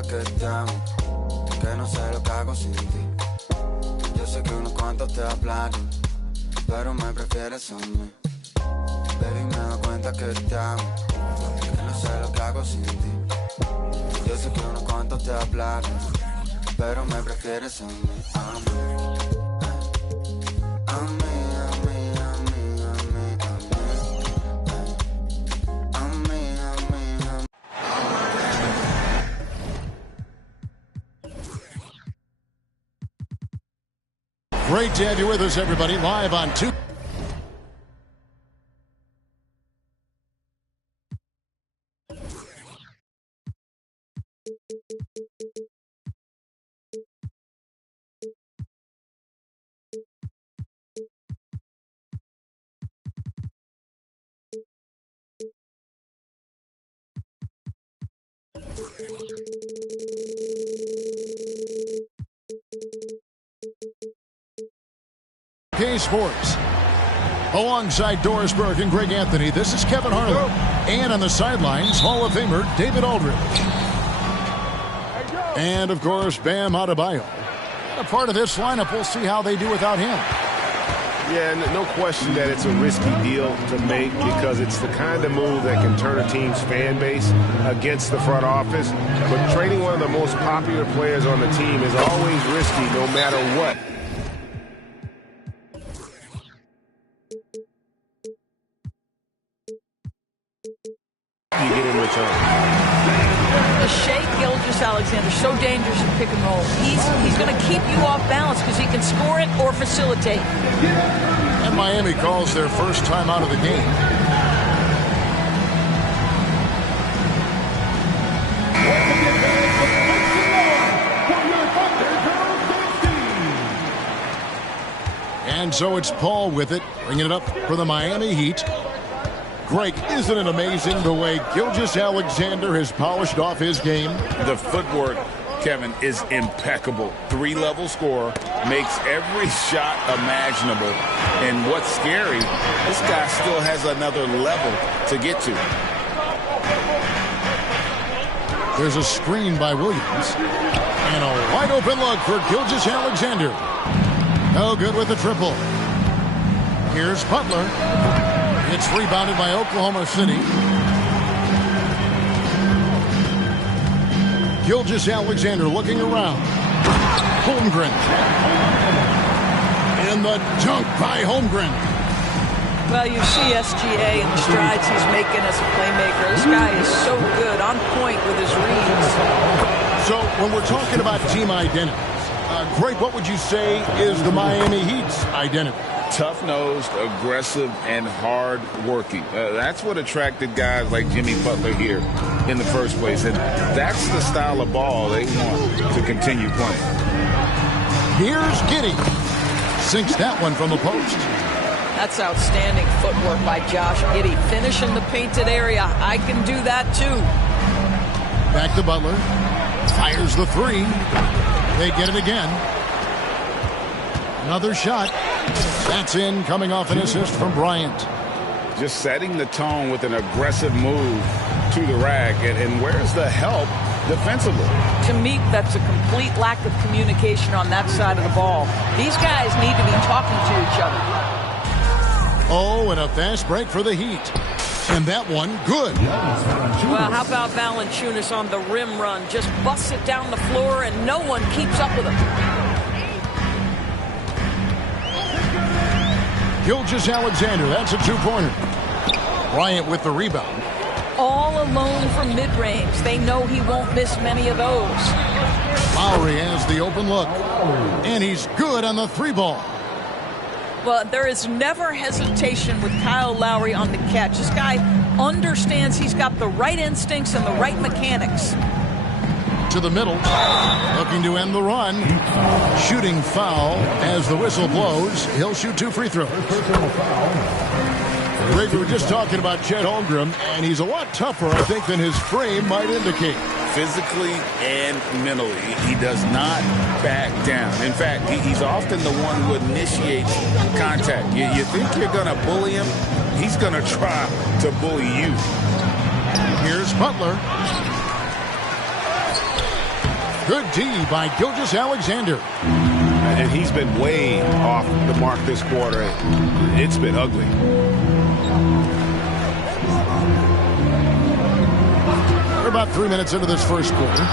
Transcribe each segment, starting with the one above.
cuenta que te amo, que no sé lo que hago sin ti. Yo sé que unos cuantos te aplacan, pero me prefieres a mí. Baby, me doy cuenta que te amo, que no sé lo que hago sin ti. Yo sé que unos cuantos te aplacan, pero me prefieres a mí. Great to have you with us, everybody, live on 2. Sports. Alongside Doris Burke and Greg Anthony, this is Kevin Harlan. And on the sidelines, Hall of Famer David Aldridge. And, of course, Bam Adebayo. A part of this lineup, we'll see how they do without him. Yeah, no question that it's a risky deal to make because it's the kind of move that can turn a team's fan base against the front office. But trading one of the most popular players on the team is always risky no matter what. You get in return. The Shai Gilgeous-Alexander, so dangerous in pick and roll. He's going to keep you off balance because he can score it or facilitate. And Miami calls their first time out of the game. And so it's Paul with it, bringing it up for the Miami Heat. Greg, isn't it amazing the way Gilgeous-Alexander has polished off his game? The footwork, Kevin, is impeccable. Three-level scorer, makes every shot imaginable. And what's scary, this guy still has another level to get to. There's a screen by Williams. And a wide-open look for Gilgeous-Alexander. No good with the triple. Here's Butler. It's rebounded by Oklahoma City. Gilgeous-Alexander looking around. Holmgren. And the dunk by Holmgren. Well, you see SGA and the strides he's making as a playmaker. This guy is so good, on point with his reads. So when we're talking about team identities, Greg, what would you say is the Miami Heat's identity? Tough-nosed, aggressive, and hard-working. That's what attracted guys like Jimmy Butler here in the first place. And that's the style of ball they want to continue playing. Here's Giddey. Sinks that one from the post. That's outstanding footwork by Josh Giddey. Finishing the painted area. I can do that, too. Back to Butler. Fires the three. They get it again. Another shot. That's in, coming off an assist from Bryant. Just setting the tone with an aggressive move to the rack. And where's the help defensively? To me, that's a complete lack of communication on that side of the ball. These guys need to be talking to each other. Oh, and a fast break for the Heat. And that one, good. Well, how about Valanciunas on the rim run? Just busts it down the floor, and no one keeps up with him. Gilgeous-Alexander, that's a two-pointer. Bryant with the rebound. All alone from mid-range. They know he won't miss many of those. Lowry has the open look. And he's good on the three ball. Well, there is never hesitation with Kyle Lowry on the catch. This guy understands he's got the right instincts and the right mechanics. To the middle, looking to end the run. Shooting foul as the whistle blows. He'll shoot 2 free throws. Greg, we were just talking about Chet Holmgren, and he's a lot tougher, I think, than his frame might indicate. Physically and mentally, he does not back down. In fact, he's often the one who initiates contact. You think you're going to bully him? He's going to try to bully you. Here's Butler. Good D by Gilgeous-Alexander. And he's been way off the mark this quarter. It's been ugly. We're about 3 minutes into this first quarter.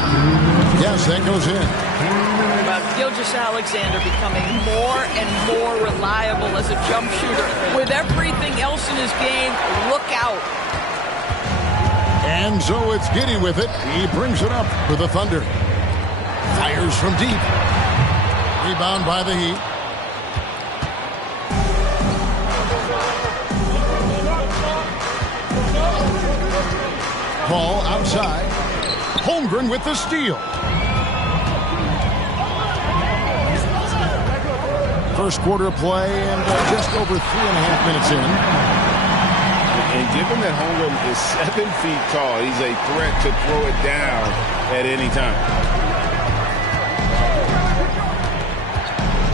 Yes, that goes in. About Gilgeous-Alexander becoming more and more reliable as a jump shooter. With everything else in his game, look out. And so it's Giddey with it. He brings it up for the Thunder. Fires from deep. Rebound by the Heat. Ball outside. Holmgren with the steal. First quarter of play and just over 3.5 minutes in. And given that Holmgren is 7 feet tall, he's a threat to throw it down at any time.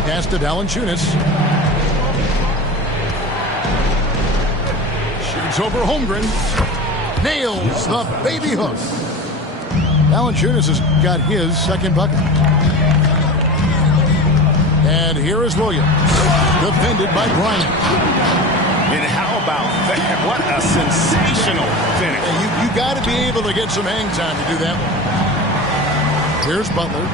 Pass to Valanciunas. Shoots over Holmgren. Nails the baby hook. Valanciunas has got his second bucket. And here is Williams. Defended by Bryant. And how about that? What a sensational finish. You got to be able to get some hang time to do that one. Here's Butler.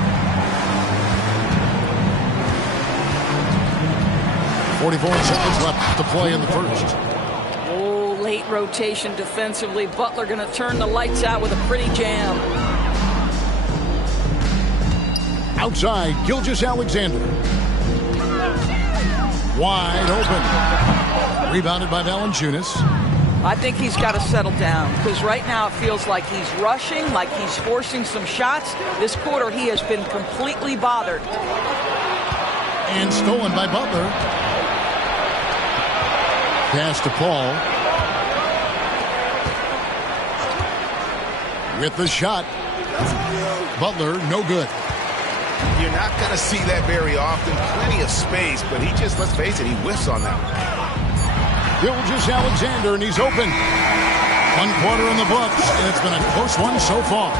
44 seconds left to play in the first. Oh, late rotation defensively. Butler going to turn the lights out with a pretty jam. Outside, Gilgeous-Alexander. Wide open. Rebounded by Valanciunas. I think he's got to settle down because right now it feels like he's rushing, like he's forcing some shots. This quarter he has been completely bothered. And stolen by Butler. Pass to Paul. With the shot. Butler, no good. You're not going to see that very often. Plenty of space, but he just, let's face it, he whiffs on that. Gilgeous-Alexander, and he's open. 1 quarter in the books, and it's been a close one so far.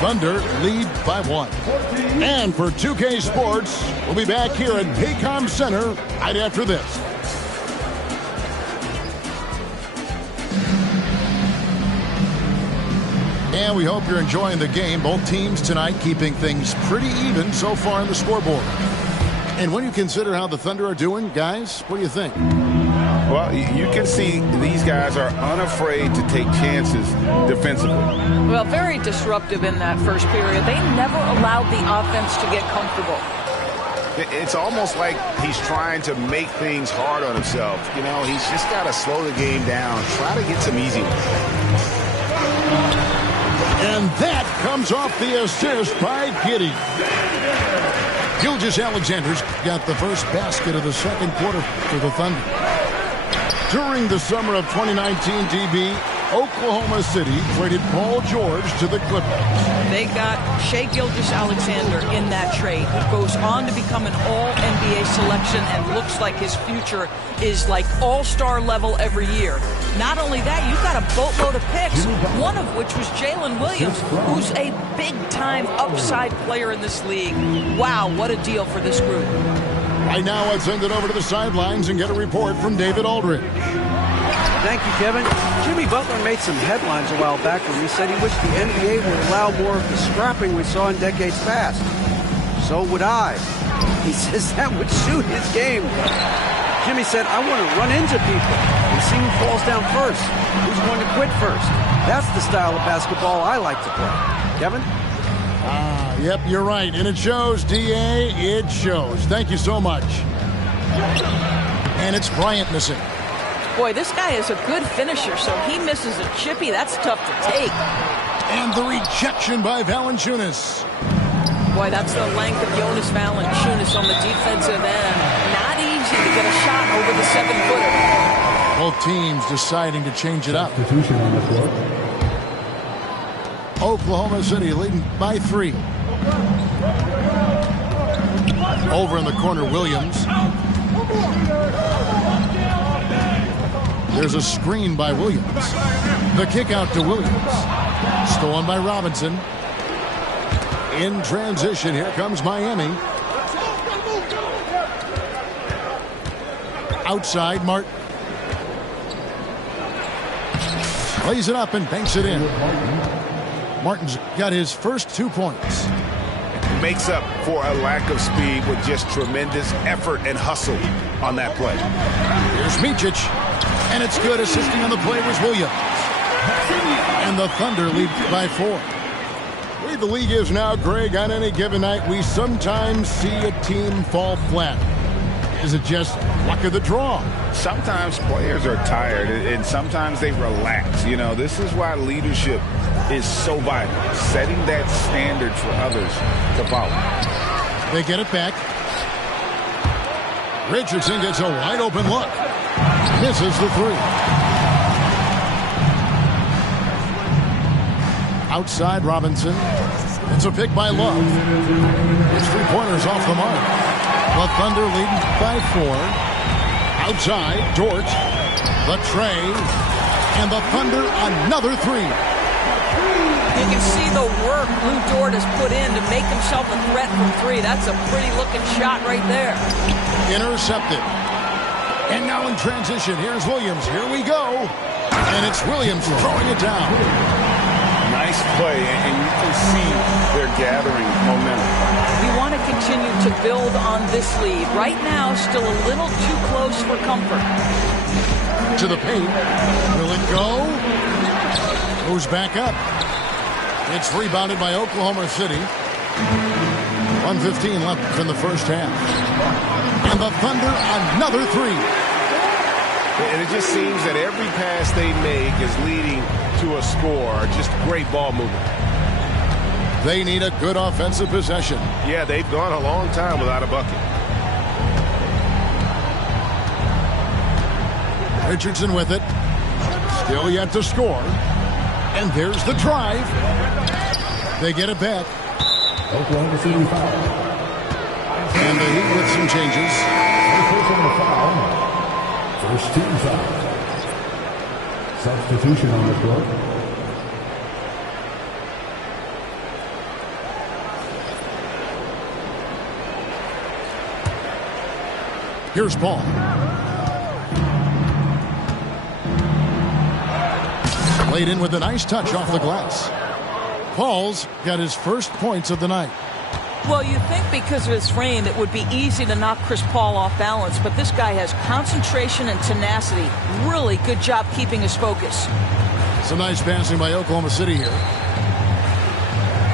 Thunder lead by 1. And for 2K Sports, we'll be back here at Paycom Center right after this. And we hope you're enjoying the game. Both teams tonight keeping things pretty even so far in the scoreboard. And when you consider how the Thunder are doing, guys, what do you think? Well, you can see these guys are unafraid to take chances defensively. Well, very disruptive in that first period. They never allowed the offense to get comfortable. It's almost like he's trying to make things hard on himself. You know, he's just got to slow the game down, try to get some easy ones. And that comes off the assist by Giddey. Gilgeous-Alexander's got the first basket of the second quarter for the Thunder. During the summer of 2019, DB, Oklahoma City traded Paul George to the Clippers. They got Shai Gilgeous-Alexander in that trade. He goes on to become an all-NBA selection and looks like his future is like all-star level every year. Not only that, you've got a boatload of picks, one of which was Jalen Williams, who's a big-time upside player in this league. Wow, what a deal for this group. Right now, let's send it over to the sidelines and get a report from David Aldridge. Thank you, Kevin. Jimmy Butler made some headlines a while back when he said he wished the NBA would allow more of the scrapping we saw in decades past. So would I. He says that would suit his game. Jimmy said, I want to run into people and see who falls down first, who's going to quit first. That's the style of basketball I like to play. Kevin? Yep, you're right. And it shows, D.A., it shows. Thank you so much. And it's Bryant missing. Boy, this guy is a good finisher, so he misses a chippy. That's tough to take. And the rejection by Valanciunas. Boy, that's the length of Jonas Valanciunas on the defensive end. Not easy to get a shot over the 7-footer. Both teams deciding to change it up. Oklahoma City leading by 3. Over in the corner, Williams. There's a screen by Williams. The kick out to Williams. Stolen by Robinson. In transition, here comes Miami. Outside, Martin. Lays it up and banks it in. Martin's got his first 2 points. Makes up for a lack of speed with just tremendous effort and hustle on that play. Here's Micic, and it's good. Assisting on the play was Williams. And the Thunder lead by 4. The way the league is now, Greg, on any given night, we sometimes see a team fall flat. Is it just luck of the draw? Sometimes players are tired, and sometimes they relax. You know, this is why leadership is so vital, setting that standard for others to follow. They get it back. Richardson gets a wide open look. Misses the 3. Outside Robinson. It's a pick by Love. His 3-pointers off the mark. The Thunder leading by 4. Outside, Dort. The tray. And the Thunder another 3. You can see the work Lou Dort has put in to make himself a threat from 3. That's a pretty looking shot right there. Intercepted. And now in transition, here's Williams. Here we go. And it's Williams throwing it down. Nice play, and you can see they're gathering momentum. We want to continue to build on this lead. Right now, still a little too close for comfort. To the paint. Will it go? Goes back up. It's rebounded by Oklahoma City. 1:15 left in the first half. And the Thunder another 3. And it just seems that every pass they make is leading to a score. Just great ball movement. They need a good offensive possession. Yeah, they've gone a long time without a bucket. Richardson with it. Still yet to score. And there's the drive. They get it back. Oklahoma City foul. And the Heat with some changes. First team foul. Substitution on the court. Here's Paul. Laid in with a nice touch off the glass. Paul's got his first points of the night. Well, you think because of his frame it would be easy to knock Chris Paul off balance, but this guy has concentration and tenacity. Really good job keeping his focus. Some nice passing by Oklahoma City here.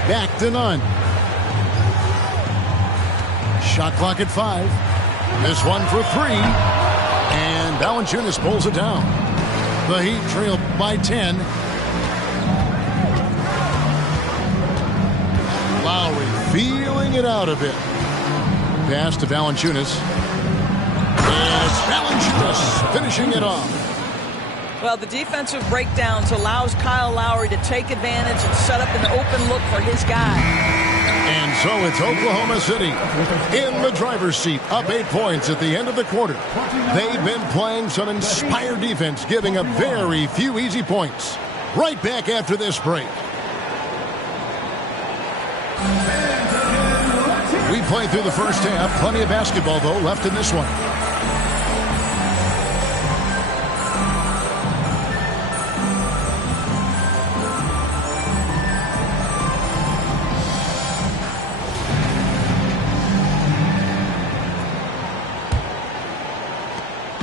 Back to none. Shot clock at 5. This one for 3. And Valanciunas pulls it down. The Heat trail by 10. Lowry feeling it out a bit. Pass to Valanciunas. And it's Valanciunas finishing it off. Well, the defensive breakdowns allows Kyle Lowry to take advantage and set up an open look for his guy. And so it's Oklahoma City in the driver's seat, up 8 points at the end of the quarter. They've been playing some inspired defense, giving up very few easy points. Right back after this break. We played through the first half. Plenty of basketball, though, left in this one.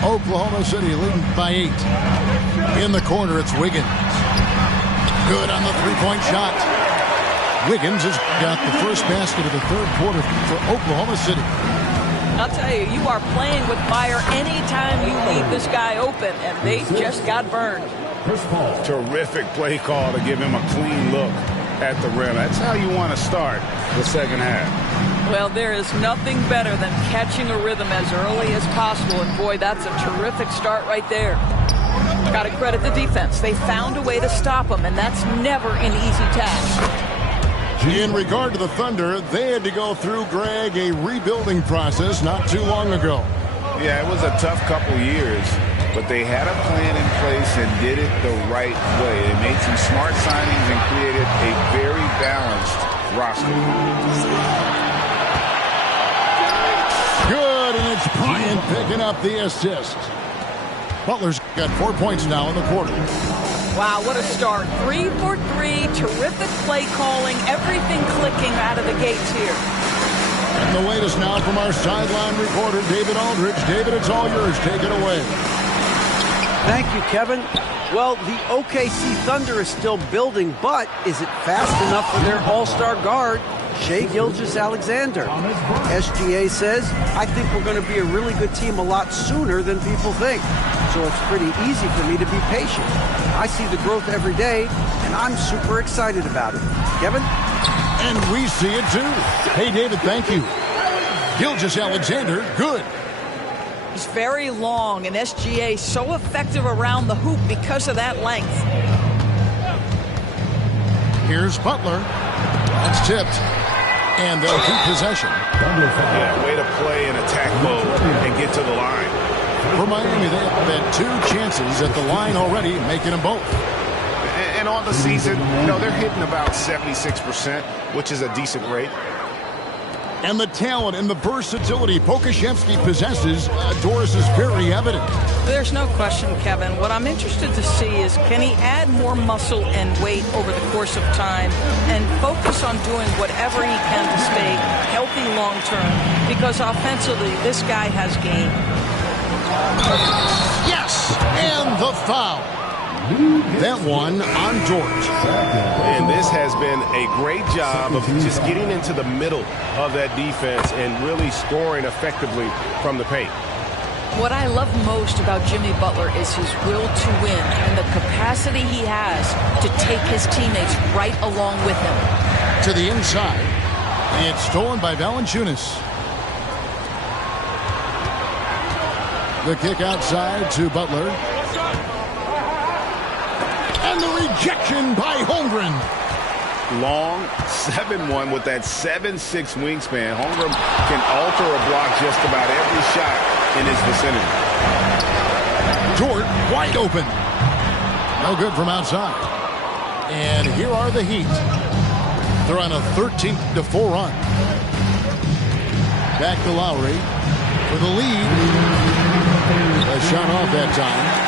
Oklahoma City leading by 8. In the corner, it's Wiggins. Good on the three-point shot. Wiggins has got the first basket of the third quarter for Oklahoma City. I'll tell you, you are playing with fire anytime you leave this guy open, and they just got burned. Terrific play call to give him a clean look at the rim. That's how you want to start the second half. Well, there is nothing better than catching a rhythm as early as possible, and boy, that's a terrific start right there. Got to credit the defense. They found a way to stop him, and that's never an easy task. In regard to the Thunder, they had to go through, Greg, a rebuilding process not too long ago. Yeah, it was a tough couple years, but they had a plan in place and did it the right way. They made some smart signings and created a very balanced roster. Good, and it's Bryant picking up the assist. Butler's got 4 points now in the quarter. Wow, what a start. 3 for 3, terrific play calling, everything clicking out of the gates here. And the latest now from our sideline reporter, David Aldridge. David, it's all yours. Take it away. Thank you, Kevin. Well, the OKC Thunder is still building, but is it fast enough for their all-star guard, Shai Gilgeous-Alexander? SGA says, I think we're going to be a really good team a lot sooner than people think. So it's pretty easy for me to be patient. I see the growth every day, and I'm super excited about it. Kevin? And we see it too. Hey, David, thank you. Gilgeous-Alexander, good. He's very long, and SGA so effective around the hoop because of that length. Here's Butler. That's tipped. And they'll keep possession. Yeah, way to play in attack mode and get to the line. For Miami, they have had 2 chances at the line already, making them both. And on the season, they're hitting about 76%, which is a decent rate. And the talent and the versatility Pokusevski possesses, Doris, is very evident. There's no question, Kevin. What I'm interested to see is, can he add more muscle and weight over the course of time and focus on doing whatever he can to stay healthy long term? Because offensively, this guy has game. Yes, and the foul. That one on George. And this has been a great job of just getting into the middle of that defense and really scoring effectively from the paint. What I love most about Jimmy Butler is his will to win and the capacity he has to take his teammates right along with him. To the inside. It's stolen by Valanciunas. The kick outside to Butler. And the rejection by Holmgren. Long 7-1 with that 7'6" wingspan. Holmgren can alter a block just about every shot in his vicinity. Dort wide open. No good from outside. And here are the Heat. They're on a 13-4 run. Back to Lowry for the lead. A shot off that time.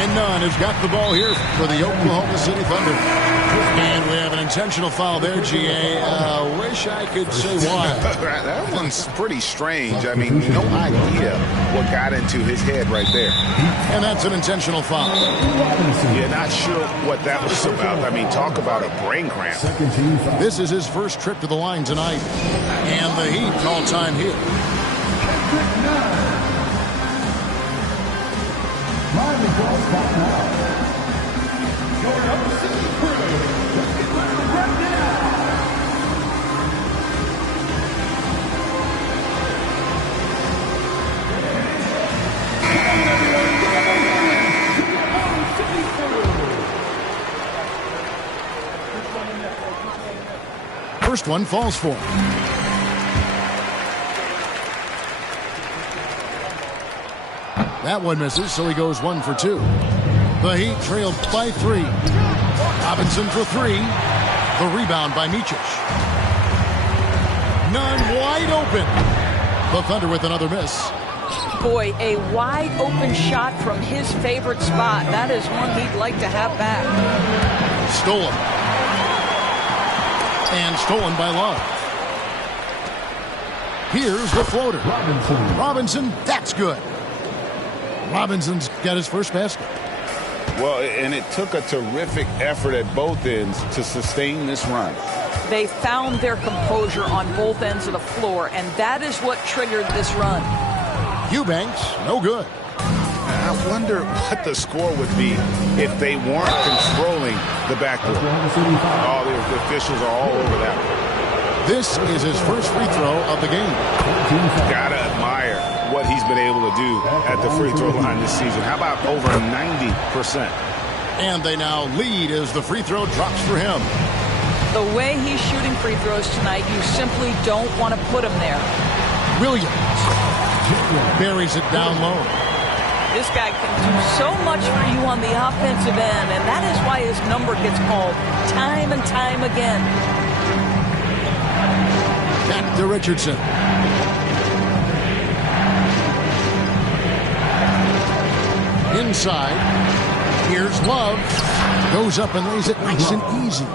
And Nunn has got the ball here for the Oklahoma City Thunder. And we have an intentional foul there, GA. Wish I could say why. That one's pretty strange. I mean, no idea what got into his head right there. And that's an intentional foul. Yeah, not sure what that was about. I mean, talk about a brain cramp. This is his first trip to the line tonight. And the Heat call time here. First one falls for him. That one misses, so he goes 1 for 2. The Heat trail by 3. Robinson for 3. The rebound by Micic. Nunn wide open. The Thunder with another miss. Boy, a wide open shot from his favorite spot. That is one he'd like to have back. Stolen. And stolen by Love. Here's the floater. Robinson, that's good. Robinson's got his first basket. Well, and it took a terrific effort at both ends to sustain this run. They found their composure on both ends of the floor, and that is what triggered this run. Eubanks, no good. I wonder what the score would be if they weren't controlling the backcourt. Oh, the officials are all over that one. This is his first free throw of the game. Gotta admire what he's been able to do at the free throw line this season. How about over 90%? And they now lead as the free throw drops for him. The way he's shooting free throws tonight, you simply don't want to put him there. Williams buries it down low. This guy can do so much for you on the offensive end, and that is why his number gets called time and time again. to Richardson. Inside. Here's Love. Goes up and lays it nice and easy.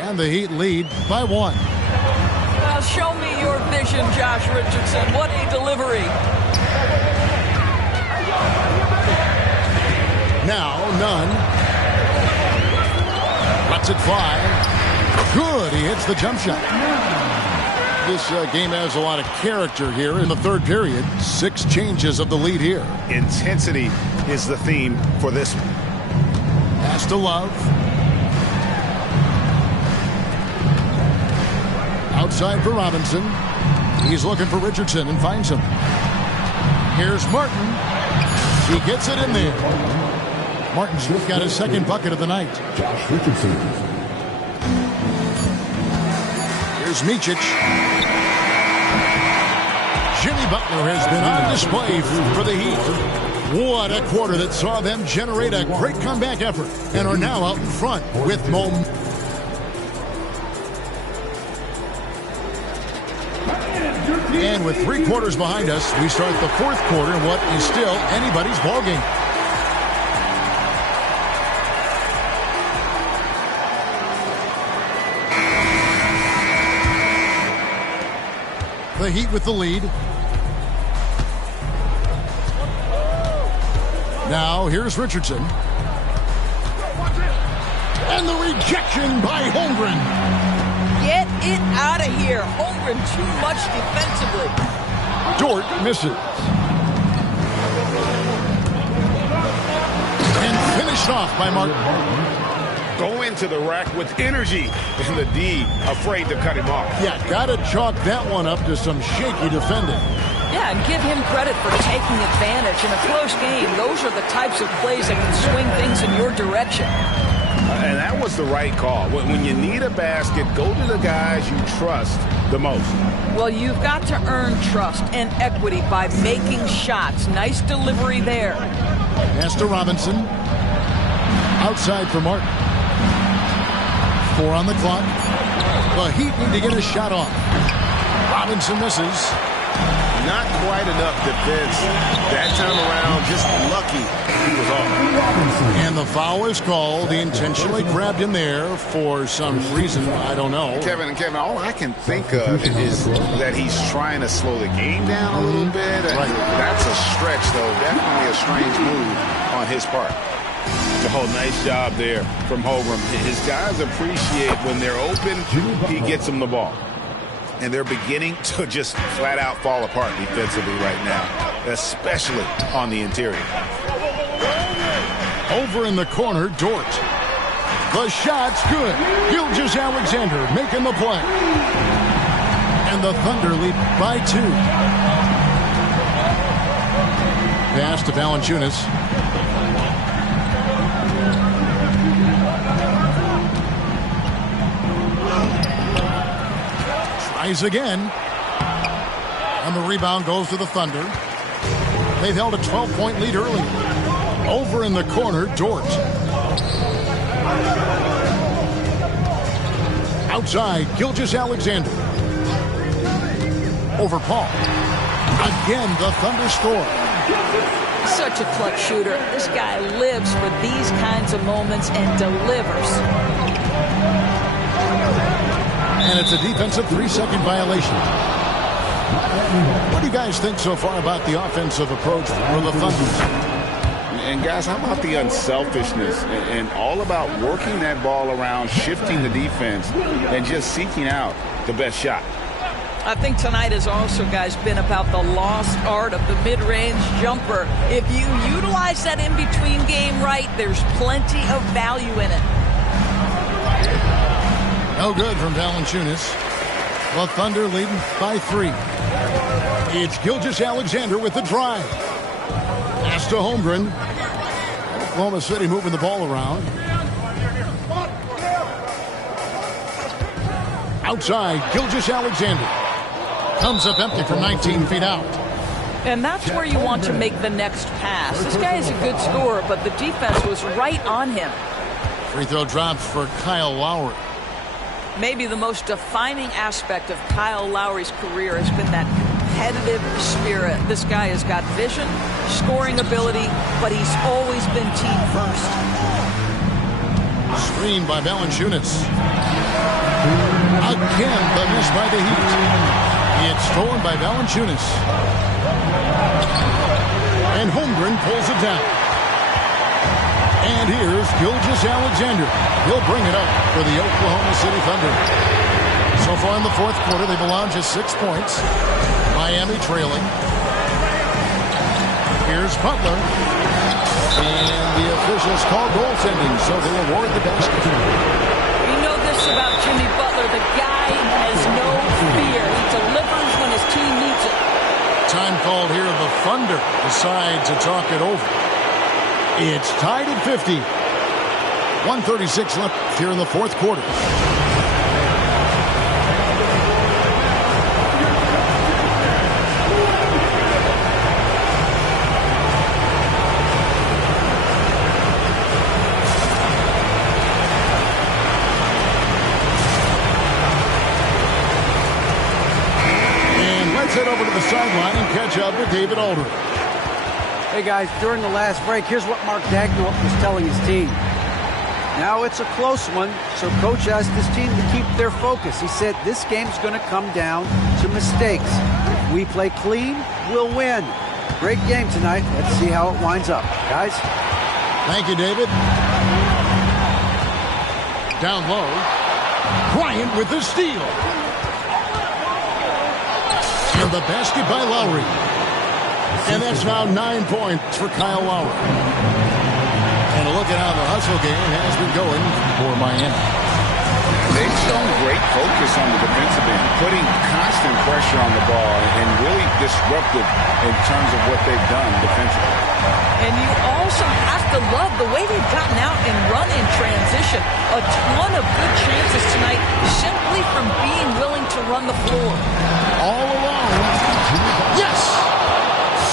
And the Heat lead by 1. Well, show me your vision, Josh Richardson. What a delivery. Now, Nunn. Lets it fly. Good. He hits the jump shot. This game has a lot of character here in the third period. 6 changes of the lead here. Intensity is the theme for this one. Pass to Love. Outside for Robinson. He's looking for Richardson and finds him. Here's Martin. He gets it in there. Martin's got his second bucket of the night. Josh Richardson. Here's Micic. Jimmy Butler has been on display for the Heat. What a quarter that saw them generate a great comeback effort and are now out in front with momentum. And with 3 quarters behind us, we start the fourth quarter in what is still anybody's ballgame. The Heat with the lead. Now here's Richardson. And the rejection by Holmgren. Get it out of here. Holmgren too much defensively. Dort misses. And finished off by Martin. Go into the rack with energy, and the D afraid to cut him off. Yeah, gotta chalk that one up to some shaky defending. Yeah, and give him credit for taking advantage in a close game. Those are the types of plays that can swing things in your direction. And that was the right call. When you need a basket, go to the guys you trust the most. Well, you've got to earn trust and equity by making shots. Nice delivery there. Pass to Robinson. Outside for Martin. 4 on the clock. The Heat need to get a shot off. Robinson misses. Not quite enough defense that time around. Just lucky he was off. And the foul is called. He intentionally grabbed him there for some reason. I don't know. Kevin, all I can think of is that he's trying to slow the game down a little bit. Right. That's a stretch, though. Definitely a strange move on his part. Oh, nice job there from Holmgren. His guys appreciate when they're open, he gets them the ball. And they're beginning to just flat out fall apart defensively right now, especially on the interior. Over in the corner, Dort. The shot's good. Gilgeous-Alexander making the play. And the Thunder lead by 2. Pass to Valanciunas. Tries again. And the rebound goes to the Thunder. They've held a 12-point lead early. Over in the corner, Dort. Outside, Gilgeous-Alexander. Over Paul. Again, the Thunder score. Such a clutch shooter. This guy lives for these kinds of moments and delivers. And it's a defensive 3-second violation. What do you guys think so far about the offensive approach for the Thunder? And guys, how about the unselfishness and all about working that ball around, shifting the defense, and just seeking out the best shot? I think tonight has also, guys, been about the lost art of the mid-range jumper. If you utilize that in-between game right, there's plenty of value in it. No good from Valanciunas. The Thunder leading by 3. It's Gilgeous-Alexander with the drive. Pass to Holmgren. Oklahoma City moving the ball around. Outside, Gilgeous-Alexander. Comes up empty from 19 feet out. And that's where you want to make the next pass. This guy is a good scorer, but the defense was right on him. Free throw drops for Kyle Lowry. Maybe the most defining aspect of Kyle Lowry's career has been that competitive spirit. This guy has got vision, scoring ability, but he's always been team first. Screen by Valanciunas. Again, the miss by the Heat. It's stolen by Valanciunas. And Holmgren pulls it down. And here's Gilgeous-Alexander. He'll bring it up for the Oklahoma City Thunder. So far in the fourth quarter, they've allowed just 6 points. Miami trailing. Here's Butler. And the officials call goaltending, so they award the basket. You know this about Jimmy Butler. The guy has no fear. He delivers when his team needs it. Time called here. The Thunder decide to talk it over. It's tied at 50. 1:36 left here in the fourth quarter. And let's head over to the sideline and catch up with David Aldridge. Hey guys, during the last break, here's what Mark Daigneault was telling his team. Now it's a close one, so coach asked his team to keep their focus. He said this game's going to come down to mistakes. If we play clean, we'll win. Great game tonight. Let's see how it winds up. Guys? Thank you, David. Down low. Bryant with the steal. And the basket by Lowry. And that's now 9 points for Kyle Lowry. And a look at how the hustle game has been going for Miami. They've shown great focus on the defensive end, putting constant pressure on the ball and really disruptive in terms of what they've done defensively. And you also have to love the way they've gotten out and run in transition. A ton of good chances tonight simply from being willing to run the floor. All alone. Yes!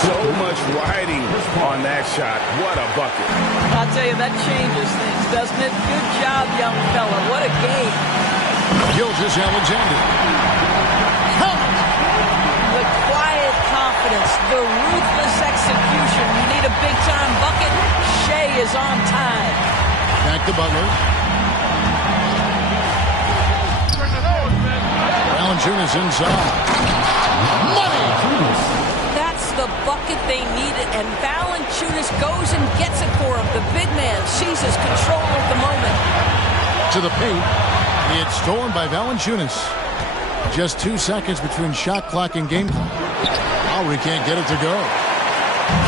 So much riding on that shot. What a bucket. I'll tell you, that changes things, doesn't it? Good job, young fella. What a game. Gilgeous-Alexander. The quiet confidence, the ruthless execution. You need a big-time bucket. Shea is on time. Back to Butler. Valanciunas inside. Money! That's the bucket they needed, and Valanciunas goes and gets it for him. The big man seizes control of the moment. To the paint. It's stolen by Valanciunas. Just 2 seconds between shot clock and game clock. Lowry can't get it to go.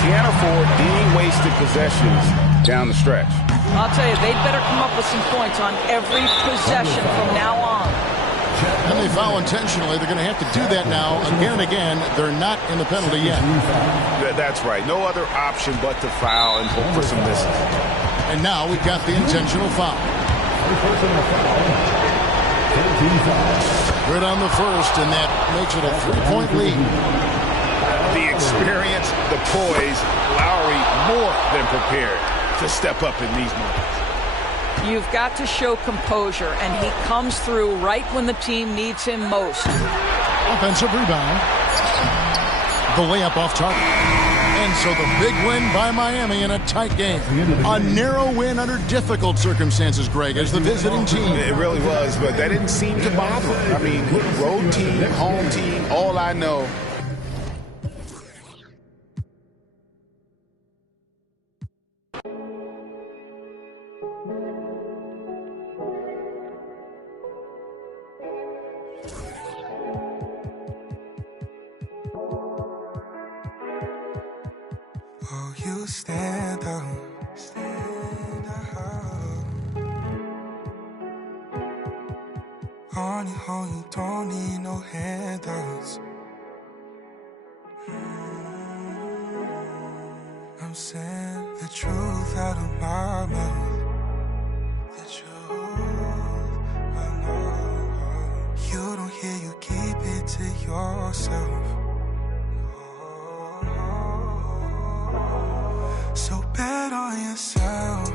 Can't afford any wasted possessions down the stretch. I'll tell you, they'd better come up with some points on every possession from now on. And they foul intentionally. They're going to have to do that now again and again. They're not in the penalty yet. That's right. No other option but to foul and hope for some misses. And now we've got the intentional foul. Good on the first, and that makes it a 3-point lead. The experience, the poise, Lowry more than prepared to step up in these moments. You've got to show composure, and he comes through right when the team needs him most. Offensive rebound. The layup off target. And so the big win by Miami in a tight game. A narrow win under difficult circumstances, Greg, as the visiting team. It really was, but that didn't seem to bother him. I mean, road team, home team, all I know. Oh, you stand up. On your own, you don't need no handouts. I'm saying the truth out of my mouth. The truth, I know. You don't hear, you keep it to yourself. So bet on yourself,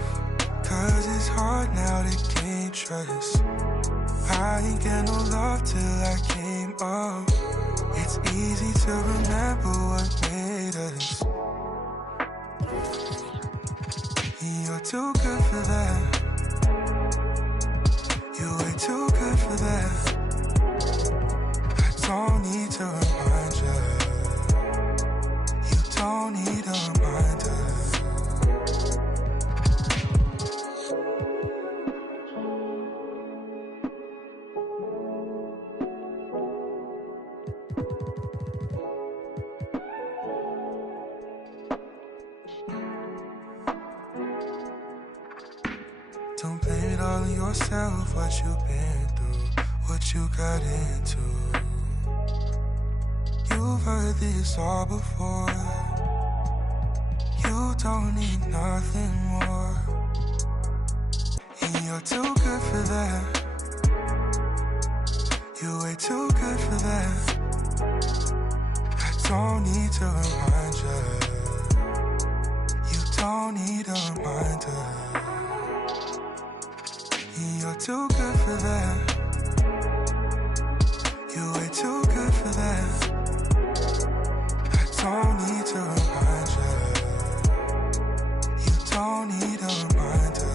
'cause it's hard now to gain trust. I I ain't get no love till I came up. It's easy to remember what made us. You're too good for that. You're way too good for that. I don't need to remind you. You don't need a reminder. Don't blame it all on yourself, what you've been through, what you got into. You've heard this all before. You don't need nothing more. And you're too good for that. You're way too good for that. I don't need to remind you. You don't need a reminder. You're too good for that. You're way too good for that. I don't need to remind you. You don't need a reminder.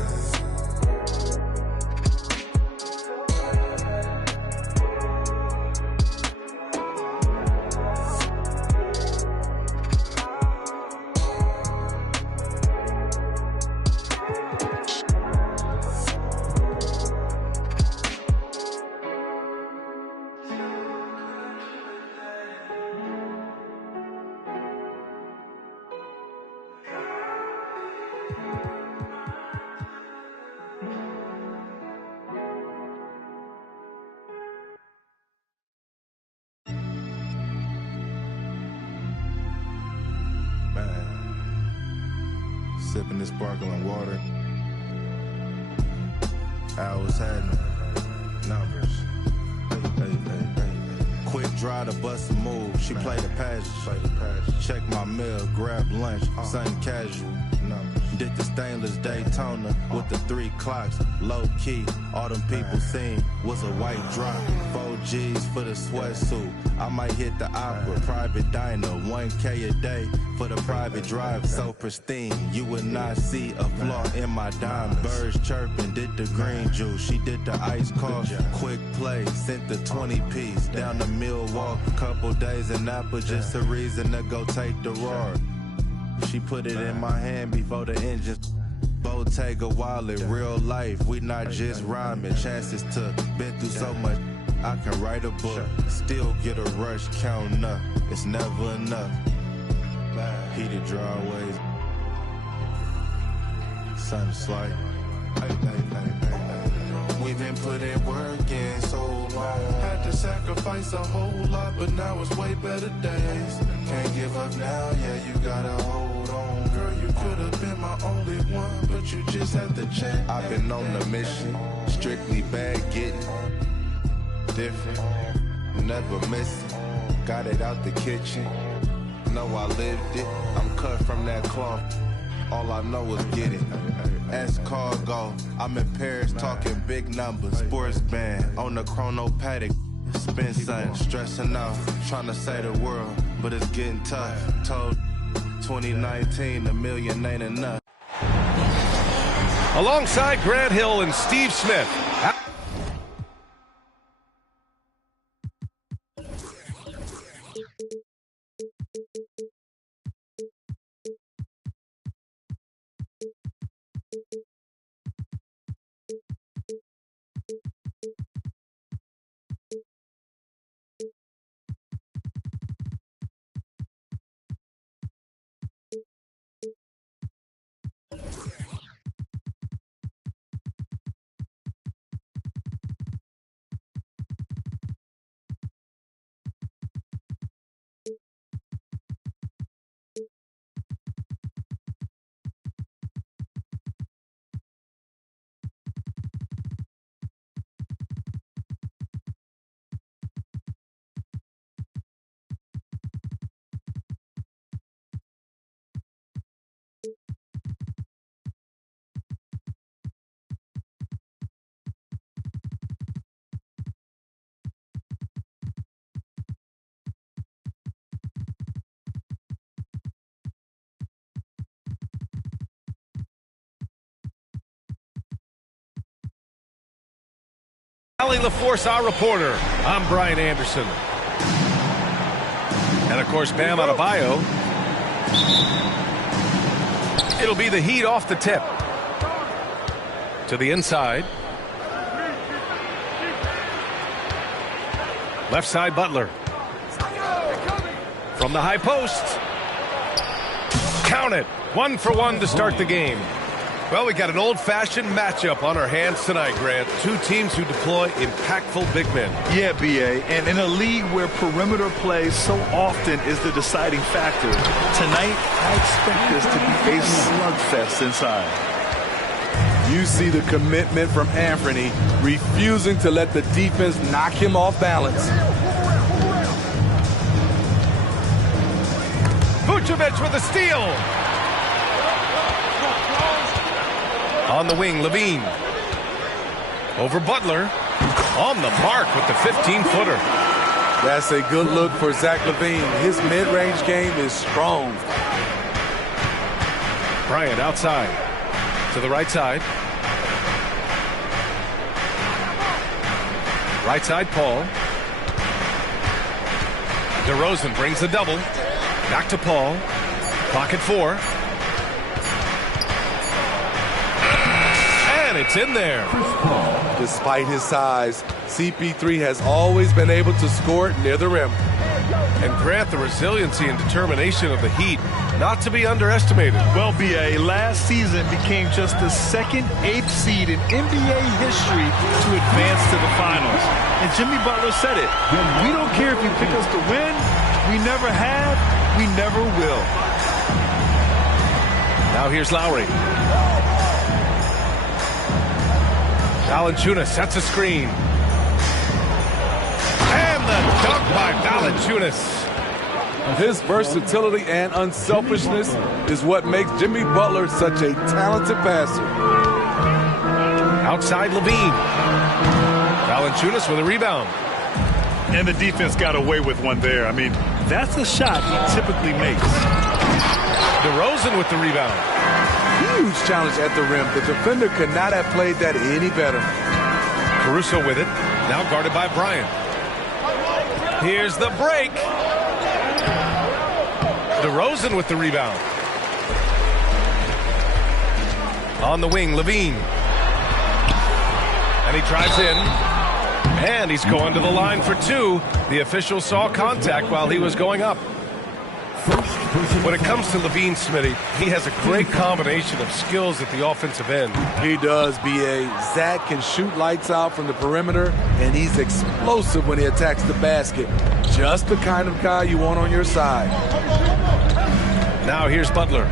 Sipping this sparkling water. Hours happening. Numbers. Hey. Quick drive to bust a move. She played the passage. Check my mail, grab lunch. Something casual. Did the stainless Daytona with the 3 clocks. Low key, all them people seen was a white drop. 4 G's for the sweatsuit. I might hit the opera, private diner, 1K a day for the private drive. So pristine, you would not see a flaw in my diamond. Birds chirping, did the green juice. She did the iced coffee. Quick play, sent the 20 piece down to Milwaukee. Couple days in Napa, just a reason to go take the roar. She put it in my hand before the engine. Bottega wallet, real life, we not just rhyming. Chances to been through so much, I can write a book. Still get a rush counting up, it's never enough. Heated driveways, sun slight. We've been putting work in so long. Had to sacrifice a whole lot, but now it's way better days. Can't give up now, yeah, you gotta hold on. Girl, you could have been my only one, but you just had to check. I've been on the mission, strictly bag getting. Different, never missing. Got it out the kitchen. Know I lived it, I'm cut from that cloth. All I know is get it. Ask cargo. I'm in Paris talking big numbers. Sports band on the chrono paddock. Spin something, stressing out, trying to say the world, but it's getting tough. Told 2019, $1 million ain't enough. Alongside Grant Hill and Steve Smith. Allie LaForce, our reporter. I'm Brian Anderson. And, of course, Bam Adebayo. It'll be the Heat off the tip. To the inside. Left side, Butler. From the high post. Count it. 1 for 1 to start the game. Well, we got an old-fashioned matchup on our hands tonight, Grant. Two teams who deploy impactful big men. Yeah, B.A., and in a league where perimeter play so often is the deciding factor, tonight I expect this to be a slugfest inside. You see the commitment from Anthony, refusing to let the defense knock him off balance. Vucevic with a steal. On the wing, Levine. Over Butler. On the mark with the 15-footer. That's a good look for Zach LaVine. His mid-range game is strong. Bryant outside. To the right side. Right side, Paul. DeRozan brings the double. Back to Paul. Clock at 4. And it's in there. Despite his size, CP3 has always been able to score it near the rim. And Grant, the resiliency and determination of the Heat, not to be underestimated. Well, B.A., last season became just the second 8th seed in NBA history to advance to the finals. And Jimmy Butler said it. We don't care if you pick us to win. We never have. We never will. Now here's Lowry. Valanciunas sets a screen. And the dunk by Valanciunas. His versatility and unselfishness is what makes Jimmy Butler such a talented passer. Outside Levine. Valanciunas with a rebound. And the defense got away with one there. I mean, that's a shot he typically makes. DeRozan with the rebound. Huge challenge at the rim. The defender could not have played that any better. Caruso with it. Now guarded by Bryant. Here's the break. DeRozan with the rebound. On the wing, Levine. And he drives in. And he's going to the line for 2. The official saw contact while he was going up. When it comes to Levine, Smitty, he has a great combination of skills at the offensive end. He does, B.A. Zach can shoot lights out from the perimeter, and he's explosive when he attacks the basket. Just the kind of guy you want on your side. Now here's Butler.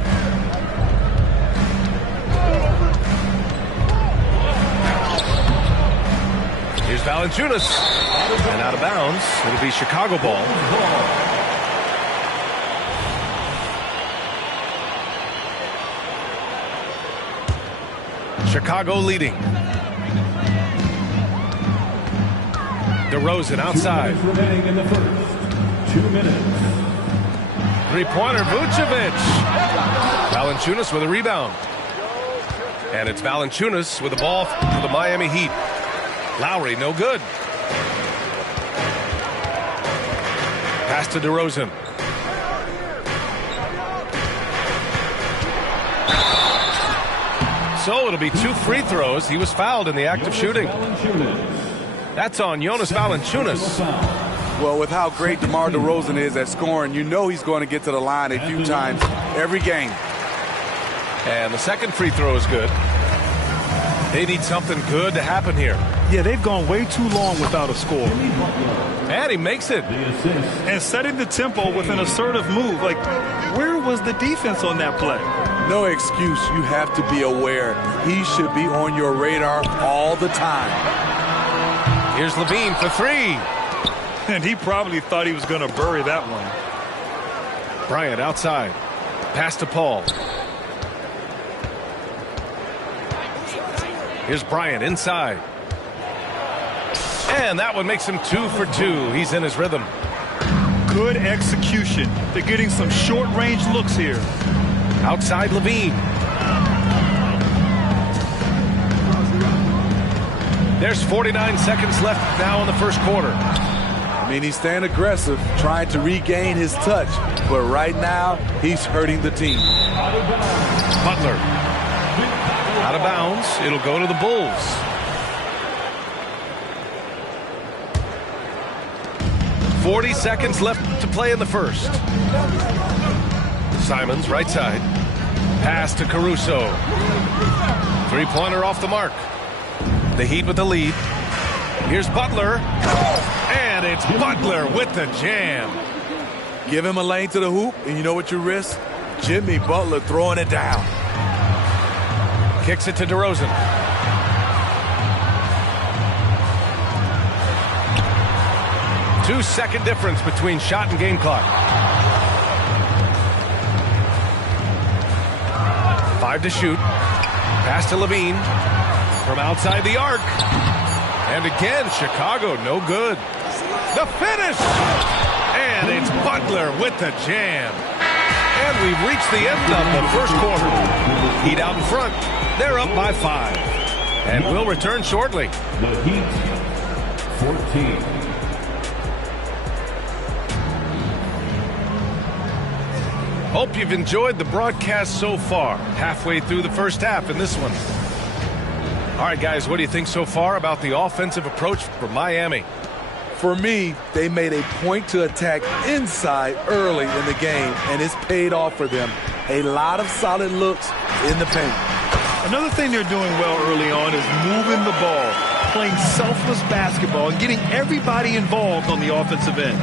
Here's Valanciunas. And out of bounds. It'll be Chicago ball. Chicago leading. DeRozan outside. Remaining in the first. 2 minutes. Three-pointer, Vucevic. Valanciunas with a rebound. And it's Valanciunas with the ball for the Miami Heat. Lowry, no good. Pass to DeRozan. So it'll be 2 free throws. He was fouled in the act of shooting. That's on Jonas Valanciunas. Well, with how great DeMar DeRozan is at scoring, you know he's going to get to the line a few times every game. And the second free throw is good. They need something good to happen here. Yeah, they've gone way too long without a score. And he makes it. And setting the tempo with an assertive move. Like, where was the defense on that play? No excuse. You have to be aware. He should be on your radar all the time. Here's Levine for 3. And he probably thought he was going to bury that one. Bryant outside. Pass to Paul. Here's Bryant inside. And that one makes him 2 for 2. He's in his rhythm. Good execution. They're getting some short-range looks here. Outside Levine. There's 49 seconds left now in the first quarter. I mean, he's staying aggressive, trying to regain his touch. But right now, he's hurting the team. Butler. Out of bounds. It'll go to the Bulls. "40 seconds left to play in the first. Simons, right side. Pass to Caruso. Three-pointer off the mark. The Heat with the lead. Here's Butler. And it's Butler with the jam. Give him a lane to the hoop, and you know what you risk? Jimmy Butler throwing it down. Kicks it to DeRozan. Two-second difference between shot and game clock. 5 to shoot. Pass to Levine. From outside the arc. And again, Chicago, no good. The finish! And it's Butler with the jam. And we've reached the end of the first quarter. Heat out in front. They're up by 5. And we'll return shortly. The Heat, 14. Hope you've enjoyed the broadcast so far. Halfway through the first half in this one. All right, guys, what do you think so far about the offensive approach for Miami? For me, they made a point to attack inside early in the game, and it's paid off for them. A lot of solid looks in the paint. Another thing they're doing well early on is moving the ball, playing selfless basketball, and getting everybody involved on the offensive end.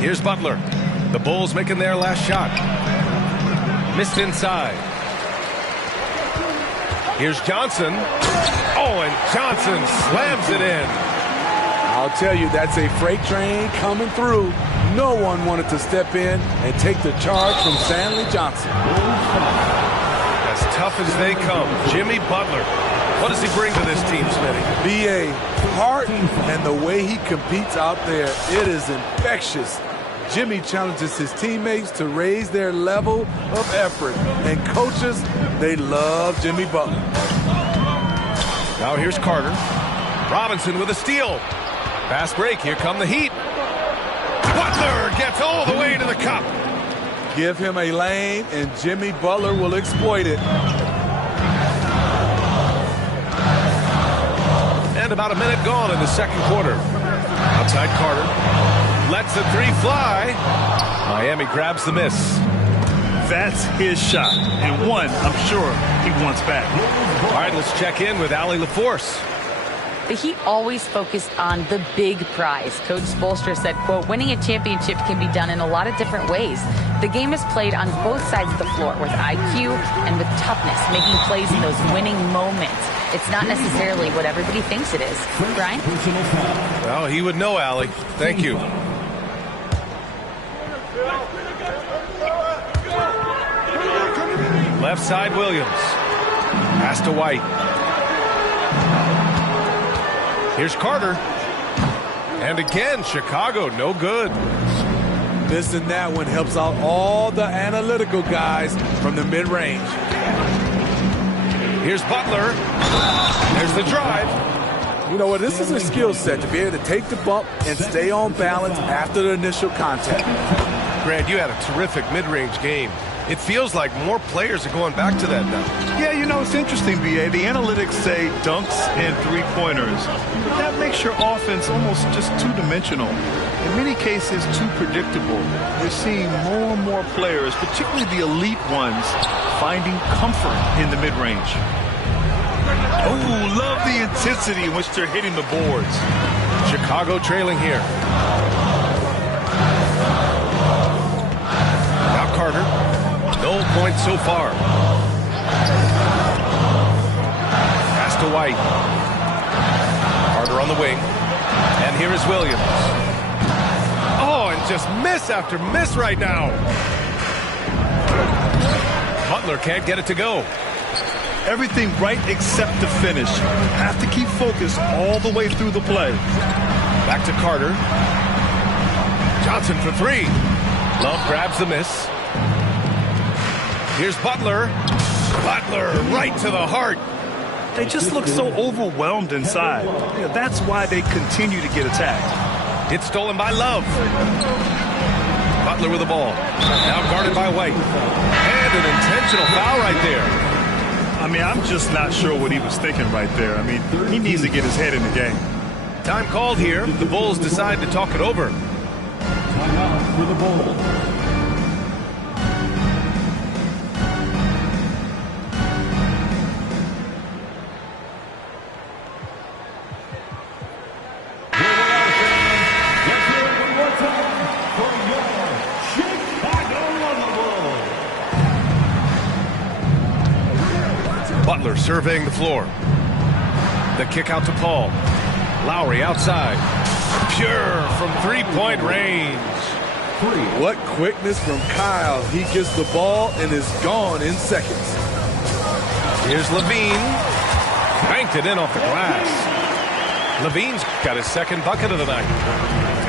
Here's Butler. The Bulls making their last shot. Missed inside. Here's Johnson. Oh, and Johnson slams it in. I'll tell you, that's a freight train coming through. No one wanted to step in and take the charge from Stanley Johnson. As tough as they come, Jimmy Butler. What does he bring to this team, Smitty? B.A. heart and the way he competes out there, it is infectious. Jimmy challenges his teammates to raise their level of effort. And coaches, they love Jimmy Butler. Now here's Carter. Robinson with a steal. Fast break. Here come the Heat. Butler gets all the way to the cup. Give him a lane, and Jimmy Butler will exploit it. And about a minute gone in the second quarter. Outside Carter. Lets the three fly. Miami grabs the miss. That's his shot, and one I'm sure he wants back. All right, let's check in with Allie LaForce. The Heat always focused on the big prize. Coach Spoelstra said, quote, winning a championship can be done in a lot of different ways. The game is played on both sides of the floor with IQ and with toughness, making plays in those winning moments. It's not necessarily what everybody thinks it is. Brian? Well, he would know, Allie. Thank you. Left side, Williams. Pass to White. Here's Carter. And again, Chicago, no good. Missing that one helps out all the analytical guys from the mid-range. Here's Butler. There's the drive. You know what? This is a skill set to be able to take the bump and stay on balance after the initial contact. Grant, you had a terrific mid-range game. It feels like more players are going back to that now. Yeah, you know, it's interesting, B.A. The analytics say dunks and three-pointers. But that makes your offense almost just two-dimensional. In many cases, too predictable. We're seeing more and more players, particularly the elite ones, finding comfort in the mid-range. Oh, love the intensity in which they're hitting the boards. Chicago trailing here. Now Carter. No points so far. Pass to White. Carter on the wing. And here is Williams. Oh, and just miss after miss right now. Butler can't get it to go. Everything right except the finish. Have to keep focused all the way through the play. Back to Carter. Johnson for three. Love grabs the miss. Here's Butler. Butler right to the heart. they just look so overwhelmed inside. That's why they continue to get attacked. It's stolen by Love. Butler with the ball. Now guarded by White. And an intentional foul right there. I mean, I'm just not sure what he was thinking right there. I mean, he needs to get his head in the game. Time called here. The Bulls decide to talk it over. Timeout for the Bulls. Butler surveying the floor. The kick out to Paul. Lowry outside. Pure from three-point range. What quickness from Kyle. He gets the ball and is gone in seconds. Here's Levine. Banked it in off the glass. Levine's got his second bucket of the night.